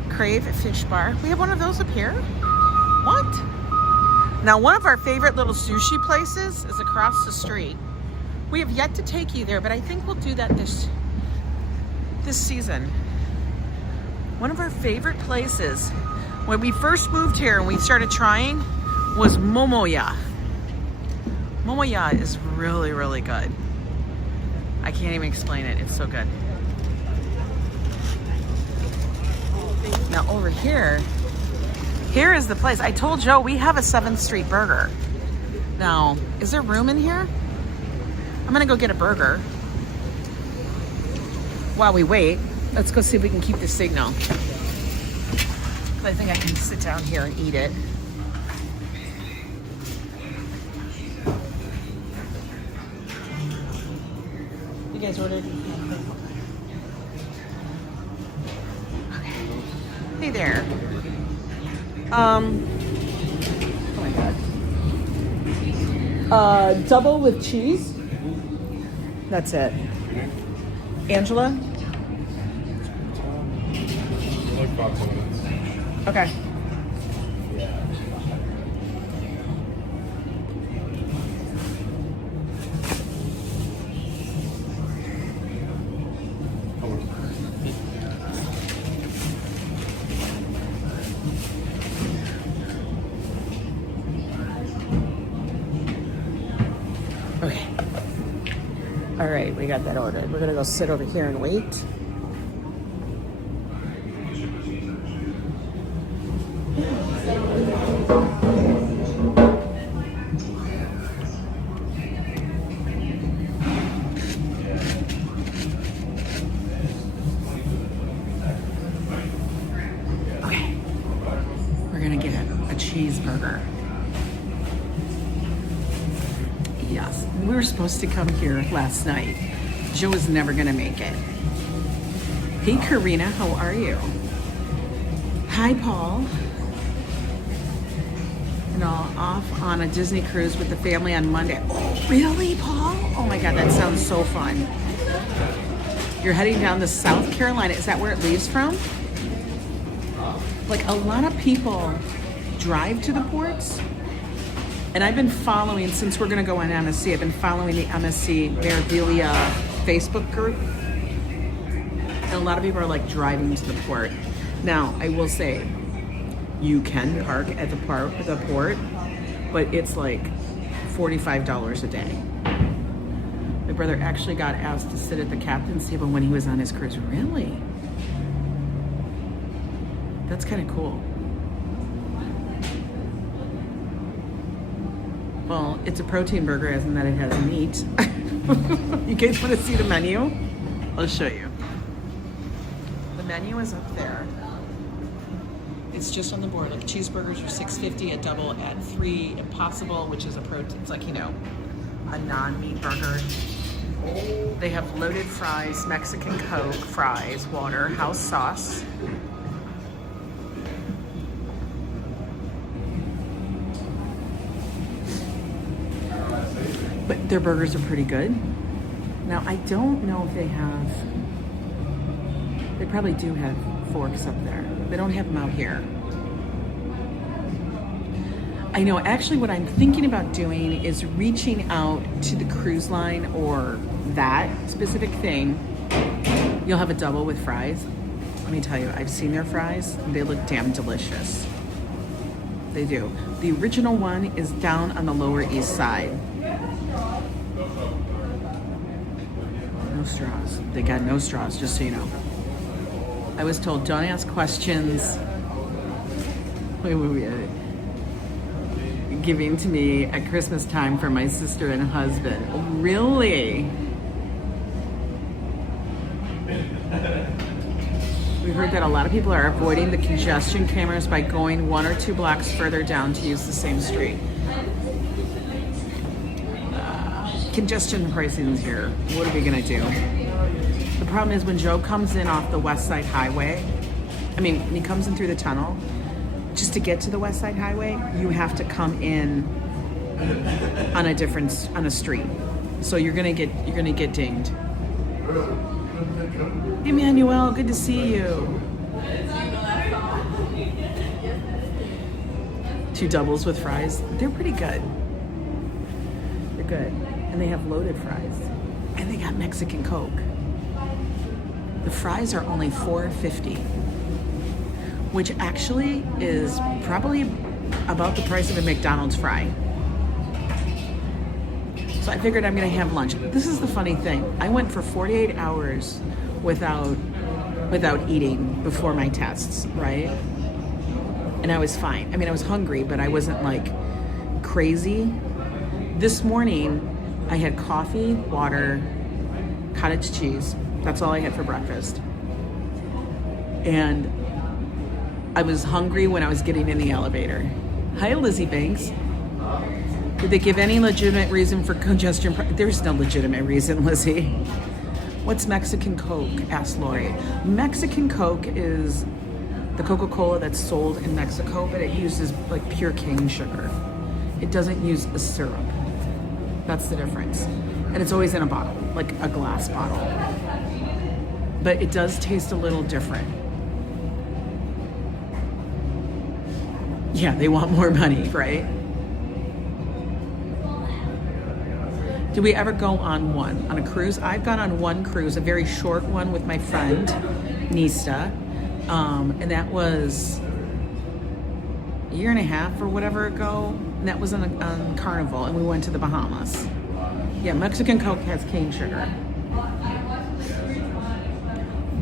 Crave Fish Bar. We have one of those up here. What? Now, one of our favorite little sushi places is across the street. We have yet to take you there, but I think we'll do that this season. One of our favorite places when we first moved here and we started trying was Momoya. Momoya is really, really good. I can't even explain it. It's so good. Now over here is the place. I told Joe we have a 7th Street burger. Now, is there room in here? I'm gonna go get a burger. While we wait, let's go see if we can keep the signal. I think I can sit down here and eat it. You guys ordered? Okay. Hey there. Oh my God. Double with cheese. That's it. Angela? Okay. Okay. All right, we got that ordered. We're gonna go sit over here and wait. Okay. We're gonna get a cheeseburger. Yes, we were supposed to come here last night. Joe was never gonna make it. Hey Karina, how are you? Hi Paul. And all off on a Disney cruise with the family on Monday. Oh, really, Paul? Oh my God, that sounds so fun. You're heading down to South Carolina. Is that where it leaves from? Like a lot of people drive to the ports. And I've been following, since we're gonna go on MSC, I've been following the MSC Maravilia Facebook group. And a lot of people are like driving to the port. Now, I will say, you can park at the port, but it's like $45 a day. My brother actually got asked to sit at the captain's table when he was on his cruise. Really? That's kind of cool. Well, it's a protein burger, as in that it has meat. You guys want to see the menu? I'll show you. The menu is up there. It's just on the board. Like cheeseburgers are $6.50, a double at $3 Impossible, which is a protein. It's like, you know, a non-meat burger. They have loaded fries, Mexican Coke, fries, water, house sauce. But their burgers are pretty good. Now, I don't know if they probably do have forks up there. They don't have them out here. I know, actually what I'm thinking about doing is reaching out to the cruise line or that specific thing. You'll have a double with fries. Let me tell you, I've seen their fries. They look damn delicious. They do. The original one is down on the Lower East Side. No straws. They got no straws, just so you know. I was told don't ask questions. Wait. Giving to me at Christmas time for my sister and husband. Oh, really? We heard that a lot of people are avoiding the congestion cameras by going 1 or 2 blocks further down to use the same street. Congestion pricing is here. What are we gonna do? The problem is when Joe comes in off the West Side Highway, when he comes in through the tunnel, just to get to the West Side Highway, you have to come in on a street. So you're gonna get dinged. Emmanuel, good to see you. 2 doubles with fries. They're pretty good. They're good. And they have loaded fries. And they got Mexican Coke. The fries are only $4.50, which actually is probably about the price of a McDonald's fry. So I figured I'm gonna have lunch. This is the funny thing. I went for 48 hours without eating before my tests, right? And I was fine. I was hungry, but I wasn't like crazy. This morning, I had coffee, water, cottage cheese. That's all I had for breakfast. And I was hungry when I was getting in the elevator. Hi, Lizzie Banks. Did they give any legitimate reason for congestion? There's no legitimate reason, Lizzie. What's Mexican Coke? Asked Lori. Mexican Coke is the Coca-Cola that's sold in Mexico, but it uses like pure cane sugar. It doesn't use a syrup. That's the difference. And it's always in a bottle, like a glass bottle. But it does taste a little different. Yeah, they want more money, right? Do we ever go on a cruise? I've gone on one cruise, a very short one with my friend, Nista. And that was a year and a half or whatever ago. And that was on Carnival, and we went to the Bahamas. Yeah, Mexican Coke has cane sugar.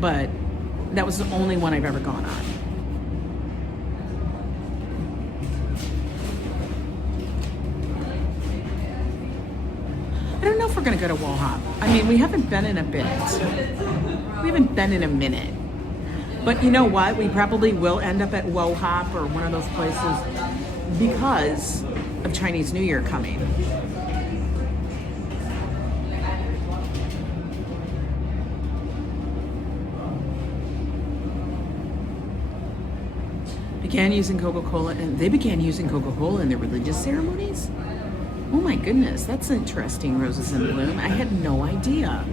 But that was the only one I've ever gone on. I don't know if we're gonna go to Wohop. We haven't been in a bit. We haven't been in a minute. But you know what? We probably will end up at Wohop or one of those places because of Chinese New Year coming. They began using Coca-Cola in their religious ceremonies? Oh my goodness, that's interesting, Roses in Bloom. I had no idea.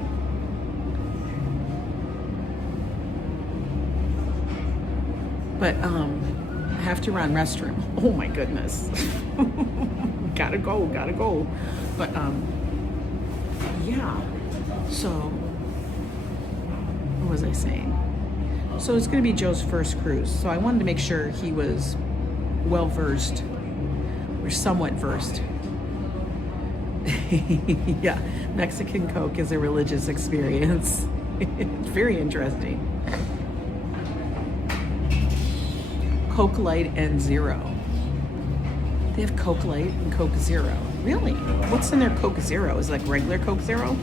But I have to run restroom. Oh my goodness. gotta go. But yeah. So what was I saying? So it's gonna be Joe's first cruise. So I wanted to make sure he was well versed, or somewhat versed. Yeah, Mexican Coke is a religious experience. It's very interesting. Coke Light and Zero. They have Coke Light and Coke Zero. Really? What's in their Coke Zero? Is it like regular Coke Zero?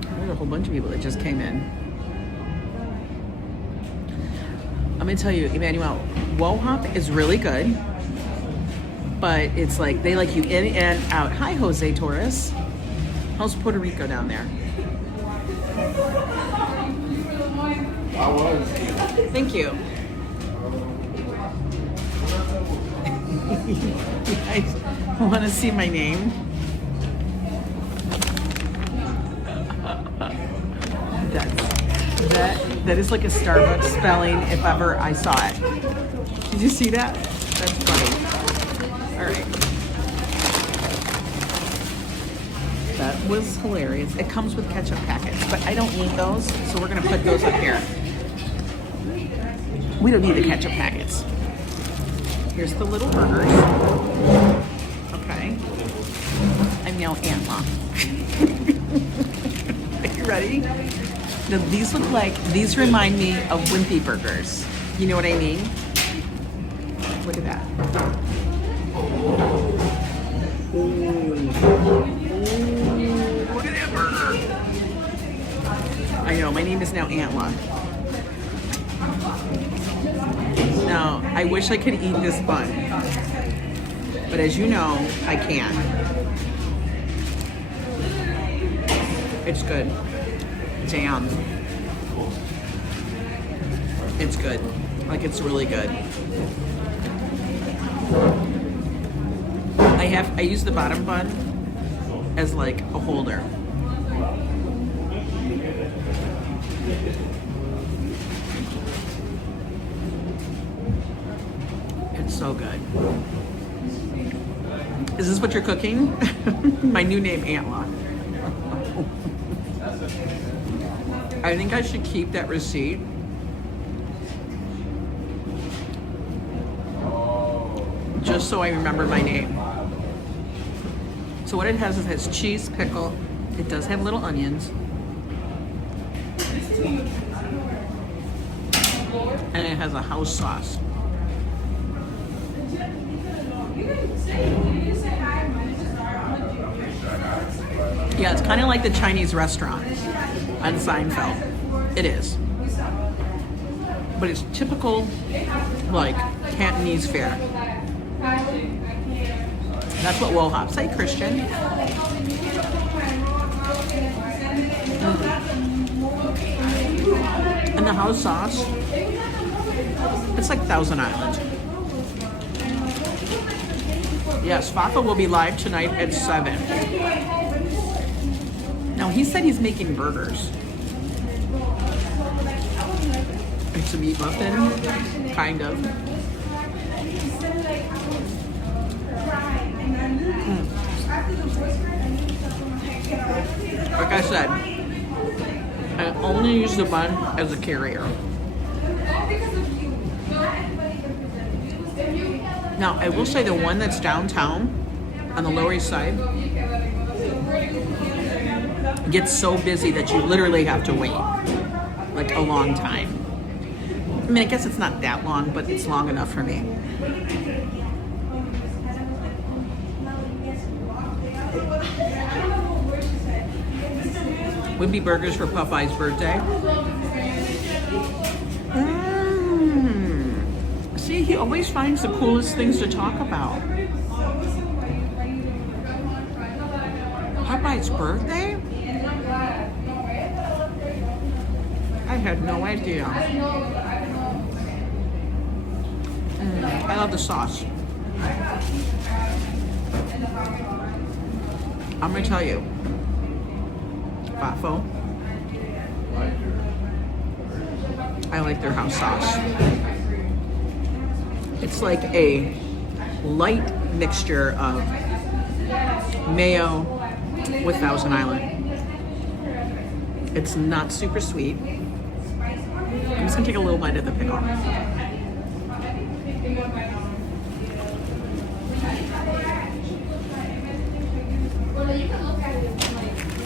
There's a whole bunch of people that just came in. I'm gonna tell you, Emmanuel, Wohop is really good, but it's like they like you in and out. Hi, Jose Torres. How's Puerto Rico down there? I was. Thank you. You guys want to see my name? That is like a Starbucks spelling if ever I saw it. Did you see that? That's funny. All right. That was hilarious. It comes with ketchup packets, but I don't need those, so we're gonna put those up here. We don't need the ketchup packets. Here's the little burgers. Okay. I'm now Aunt Law. Are you ready? Now, these remind me of Wimpy burgers. You know what I mean? Look at that. Look at that burger. I know, my name is now Aunt Law. Now, I wish I could eat this bun, but as you know, I can't. It's good. Jam. It's good. Like, it's really good. I use the bottom bun as like a holder. It's so good. Is this what you're cooking? My new name, Aunt Law. I think I should keep that receipt. Just so I remember my name. So what it has is it has cheese, pickle. It does have little onions. And it has a house sauce. Yeah, it's kind of like the Chinese restaurant on Seinfeld. It is. But it's typical, like, Cantonese fare. That's what we'll have. Say, Christian. And the house sauce, it's like Thousand Island. Yes, FAFO will be live tonight at 7. Now, he said he's making burgers. It's a meat muffin, kind of. Like I said, I only use the bun as a carrier. Now, I will say the one that's downtown on the Lower East Side gets so busy that you literally have to wait like a long time. I mean, I guess it's not that long, but it's long enough for me. Wimpy burgers for Popeye's birthday. See, he always finds the coolest things to talk about. Popeye's birthday? I had no idea. I love the sauce. I'm gonna tell you, FAFO, I like their house sauce. It's like a light mixture of mayo with Thousand Island. It's not super sweet. I'm just gonna take a little bite of the pickle.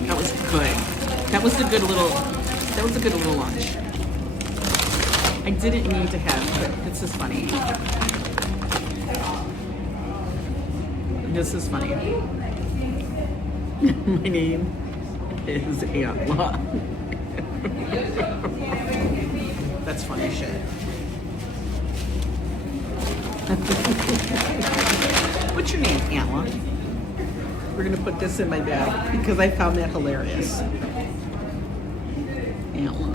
That was good. That was a good little lunch. I didn't need to have, but this is funny. This is funny. My name is Aunt Law. That's funny shit. What's your name, Aunt Law? We're gonna put this in my bag because I found that hilarious. Aunt Law.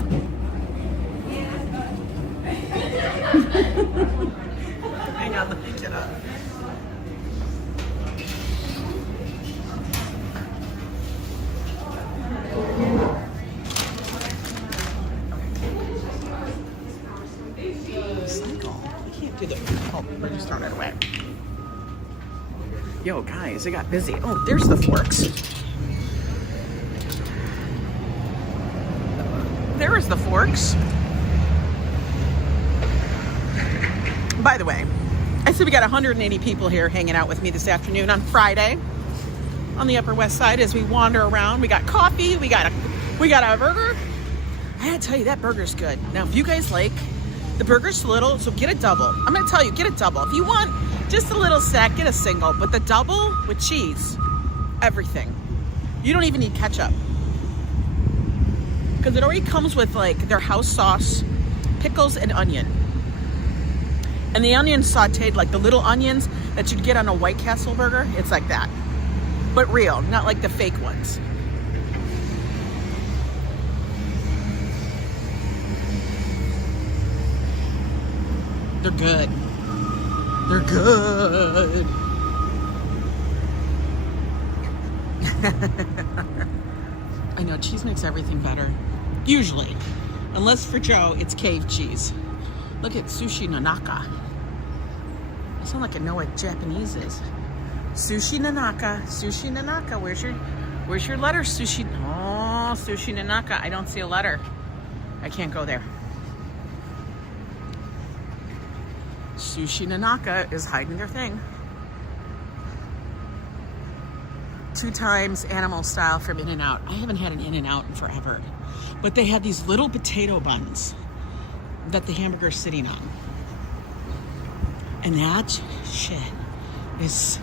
Hang on, let me get up. Cycle. I can't do that. Oh, we're just throwing it away. Yo, guys, it got busy. Oh, there's the forks. There's the forks. By the way, I said we got 180 people here hanging out with me this afternoon on Friday. on the Upper West Side as we wander around. We got coffee, we got a burger. I gotta tell you, that burger's good. Now, if you guys like, the burger's little, so get a double. I'm gonna tell you, get a double. If you want just a little set, get a single, but the double with cheese, everything. You don't even need ketchup. Because it already comes with like their house sauce, pickles, and onion. And the onions sauteed like the little onions that you'd get on a White Castle burger. It's like that. But real, not like the fake ones. They're good. They're good. I know, cheese makes everything better. Usually. Unless for Joe, it's cave cheese. Look at Sushi Nanaka. I sound like I know what Japanese is. Sushi Nanaka. Sushi Nanaka. Where's your letter, Sushi? Oh, Sushi Nanaka. I don't see a letter. I can't go there. Sushi Nanaka is hiding their thing. 2 times animal style from In-N-Out. I haven't had an In-N-Out in forever. But they had these little potato buns that the hamburger's sitting on. And that shit is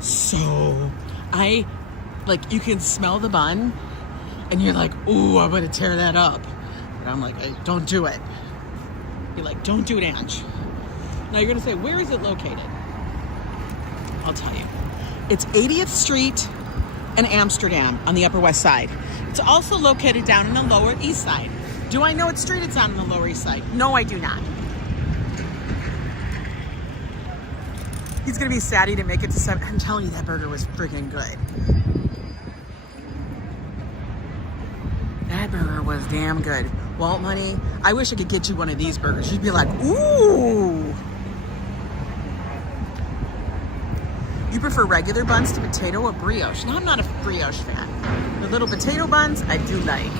so... you can smell the bun and you're like, ooh, I'm gonna tear that up. But I'm like, hey, don't do it. You're like, don't do it, Ange. Now you're gonna say, where is it located? I'll tell you. It's 80th Street and Amsterdam on the Upper West Side. It's also located down in the Lower East Side. Do I know what street it's on in the Lower East Side? No, I do not. He's gonna be sad he didn't make it to 7. I'm telling you, that burger was freaking good. That burger was damn good. Waltmoney, I wish I could get you one of these burgers. You'd be like, ooh. You prefer regular buns to potato or brioche? No, I'm not a brioche fan. The little potato buns, I do like.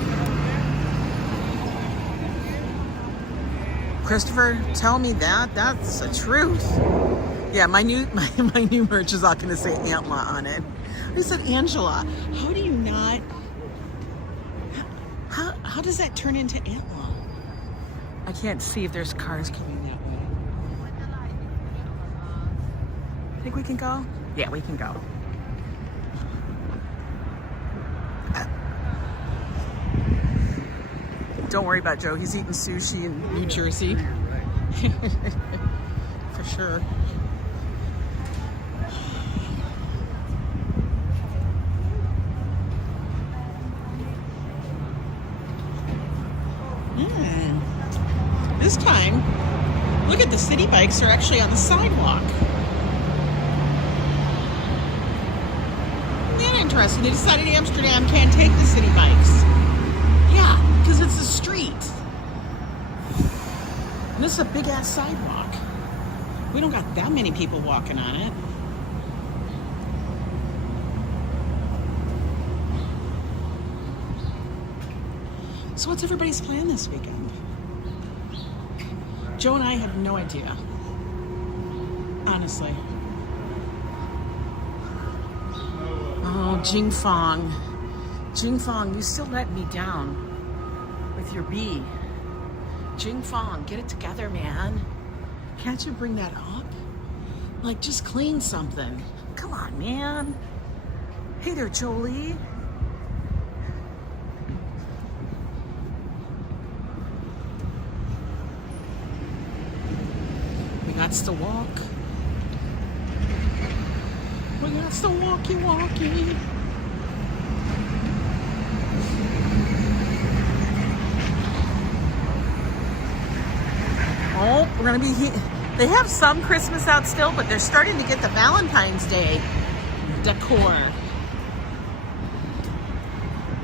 Christopher, tell me that. That's the truth. Yeah, my new merch is all gonna say Antla on it. I said Angela. How do you not? How does that turn into Antla? I can't see if there's cars coming that way. Think we can go? Yeah, we can go. Don't worry about Joe. He's eating sushi in New Jersey. For sure. This time, look at the city bikes are actually on the sidewalk. Isn't that interesting? They decided Amsterdam can't take the city bikes. Yeah, because it's a street. And this is a big ass sidewalk. We don't got that many people walking on it. So what's everybody's plan this weekend? Joe and I have no idea. Honestly. Oh, Jing Fong. Jing Fong, you still let me down with your bee. Jing Fong, get it together, man. Can't you bring that up? Like, just clean something. Come on, man. Hey there, Jolie. We got to walk. We got to walkie. Oh, we're gonna be here. They have some Christmas out still, but they're starting to get the Valentine's Day decor.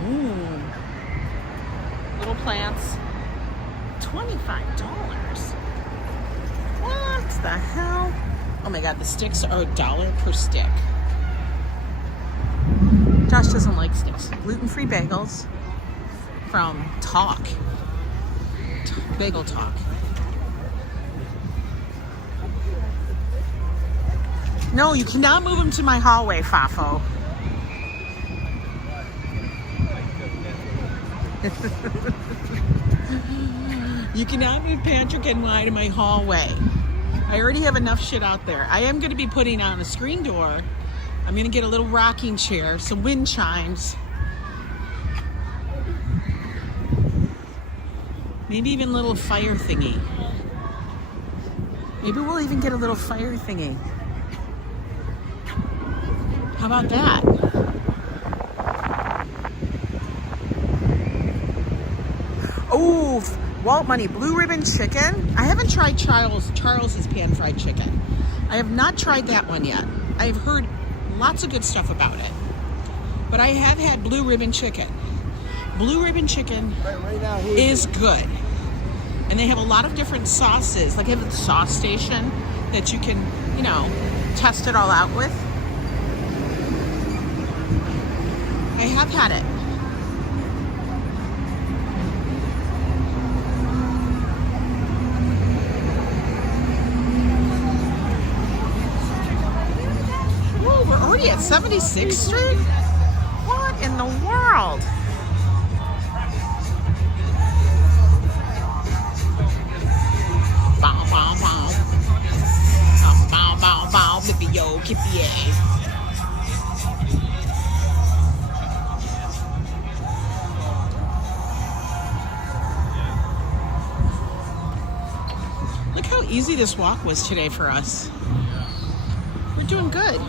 Ooh. Little plants. $25. What the hell? Oh my God, the sticks are $1 per stick. Josh doesn't like sticks. Gluten-free bagels from Talk. Bagel Talk. No, you cannot move them to my hallway, FAFO. You cannot move Patrick NY to my hallway. I already have enough shit out there. I am going to be putting on a screen door. I'm going to get a little rocking chair, some wind chimes. Maybe even a little fire thingy. Maybe we'll even get a little fire thingy. How about that? Oh, Waltmoney blue ribbon chicken. I haven't tried Charles's pan-fried chicken. I have not tried that one yet. I've heard lots of good stuff about it. But I have had blue ribbon chicken. Blue ribbon chicken is good. And they have a lot of different sauces. Like they have a sauce station that you can, you know, test it all out with. I have had it. Whoa, we're already at 76th Street? What in the world? Bow, bow, bow. Bow, bow, bow. Lippy, yo, kippy, Look how easy this walk was today for us. We're doing good.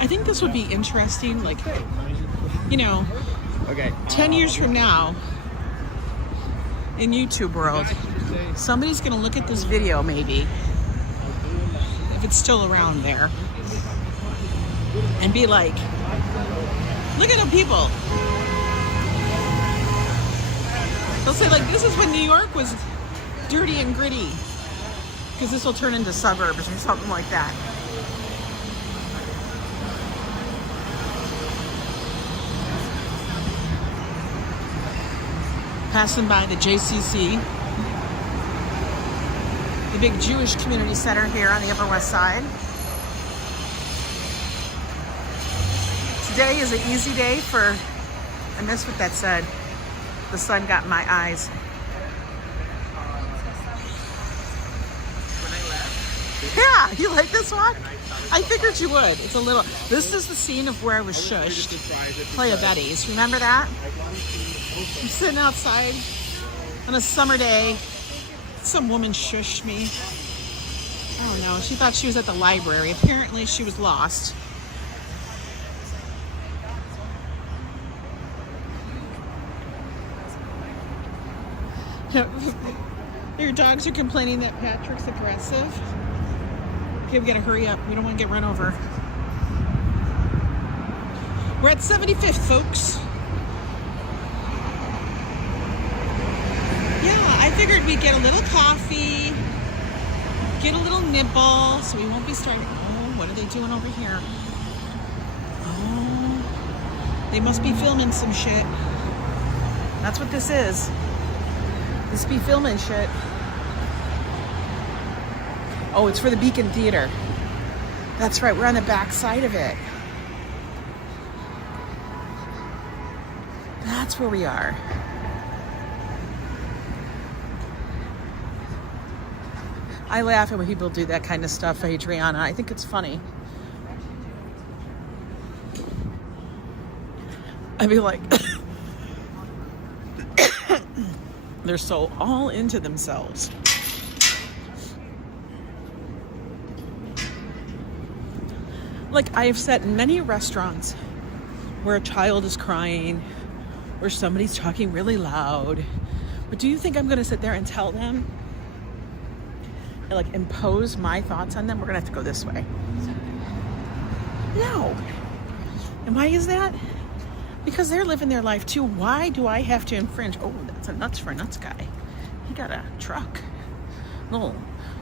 I think this would be interesting, like, you know, 10 years from now, in YouTube world, somebody's going to look at this video, maybe, if it's still around there, and be like, look at the people. They'll say, like, this is when New York was dirty and gritty, because this will turn into suburbs or something like that. Passing by the JCC, the big Jewish community center here on the Upper West Side. Today is an easy day for, I missed what that said. The sun got in my eyes. Yeah, you like this one? I figured you would. It's a little, this is the scene of where I was shushed. Play a Betty's, remember that? I'm sitting outside on a summer day. Some woman shushed me. I don't know. She thought she was at the library. Apparently she was lost. Your dogs are complaining that Patrick's aggressive. Okay, we gotta hurry up. We don't want to get run over. We're at 75th, folks. Yeah, I figured we'd get a little coffee, get a little nibble, so we won't be starting. Oh, what are they doing over here? Oh, they must be filming some shit. That's what this is. This be filming shit. Oh, it's for the Beacon Theater. That's right, we're on the back side of it. That's where we are. I laugh at when people do that kind of stuff, Adriana. I think it's funny. I'd be like, they're so all into themselves. Like, I have sat in many restaurants where a child is crying, where somebody's talking really loud. But do you think I'm going to sit there and tell them? And, like, impose my thoughts on them? We're going to have to go this way. No. And why is that? Because they're living their life too. Why do I have to infringe? Oh, that's a nuts for nuts guy. He got a truck. Little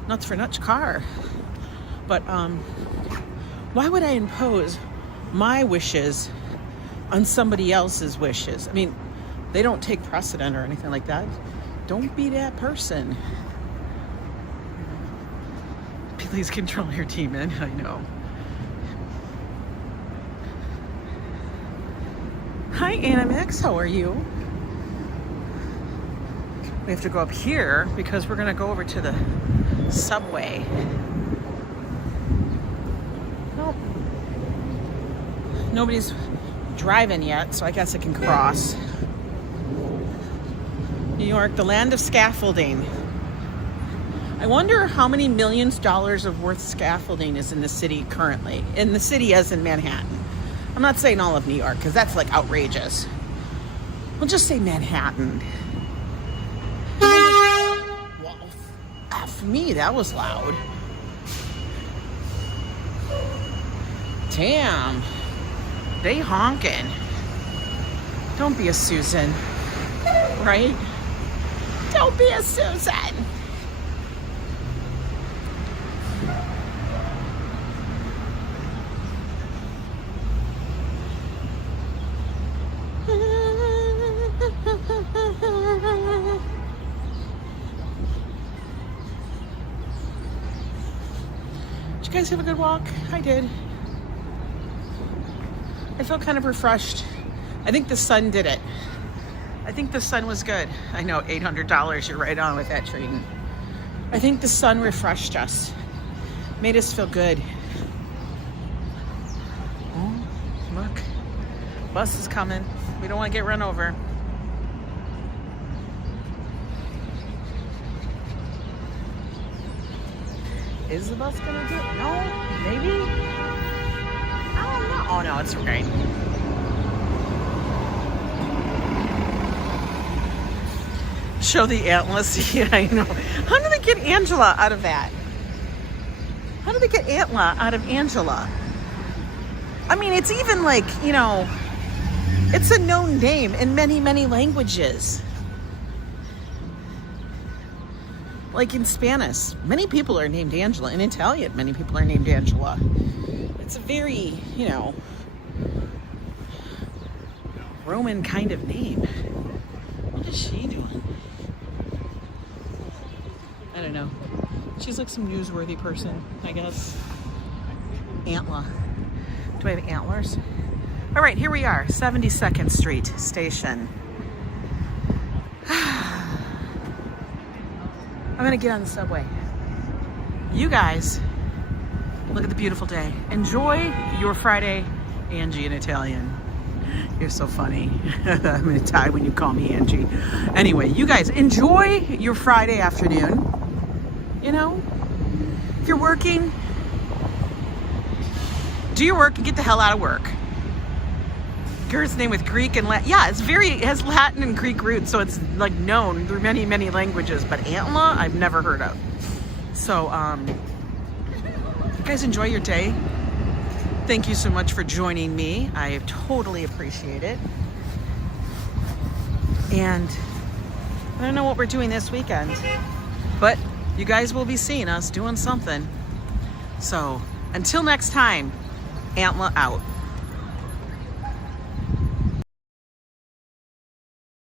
nuts for nuts car. But why would I impose my wishes on somebody else's wishes? I mean, they don't take precedent or anything like that. Don't be that person. Please control your demon. I know. Hi, Animix. How are you? We have to go up here because we're going to go over to the subway. Nope. Nobody's driving yet, so I guess I can cross. New York, the land of scaffolding. I wonder how many millions of dollars of worth scaffolding is in the city currently. In the city as in Manhattan. I'm not saying all of New York because that's like outrageous. We'll just say Manhattan. Well, F me, that was loud. Damn. They honking. Don't be a Susan. Right? Don't be a Susan. Did you guys have a good walk? I did. I felt kind of refreshed. I think the sun did it. I think the sun was good. I know, $800, you're right on with that trading. I think the sun refreshed us. Made us feel good. Oh, look. Bus is coming. We don't want to get run over. Is the bus gonna do it? No? Maybe? I don't know. Oh no, it's great. Show the antlers. Yeah, I know. How did they get Angela out of that? How did they get Antla out of Angela? I mean, it's even like, you know, it's a known name in many, many languages. Like in Spanish, many people are named Angela. In Italian, many people are named Angela. It's a very, you know, Roman kind of name. What is she doing? I don't know. She's like some newsworthy person, I guess. Antla. Do I have antlers? All right, here we are, 72nd Street Station. I'm gonna get on the subway. You guys, look at the beautiful day. Enjoy your Friday, Angie in Italian. You're so funny. I'm gonna die when you call me Angie. Anyway, you guys, enjoy your Friday afternoon. You know, if you're working, do your work and get the hell out of work. Girl's name with Greek and Latin. Yeah, it has Latin and Greek roots, so it's like known through many, many languages. But Antla, I've never heard of. So, you guys enjoy your day. Thank you so much for joining me. I totally appreciate it. And I don't know what we're doing this weekend, but you guys will be seeing us doing something. So, until next time, Antla out.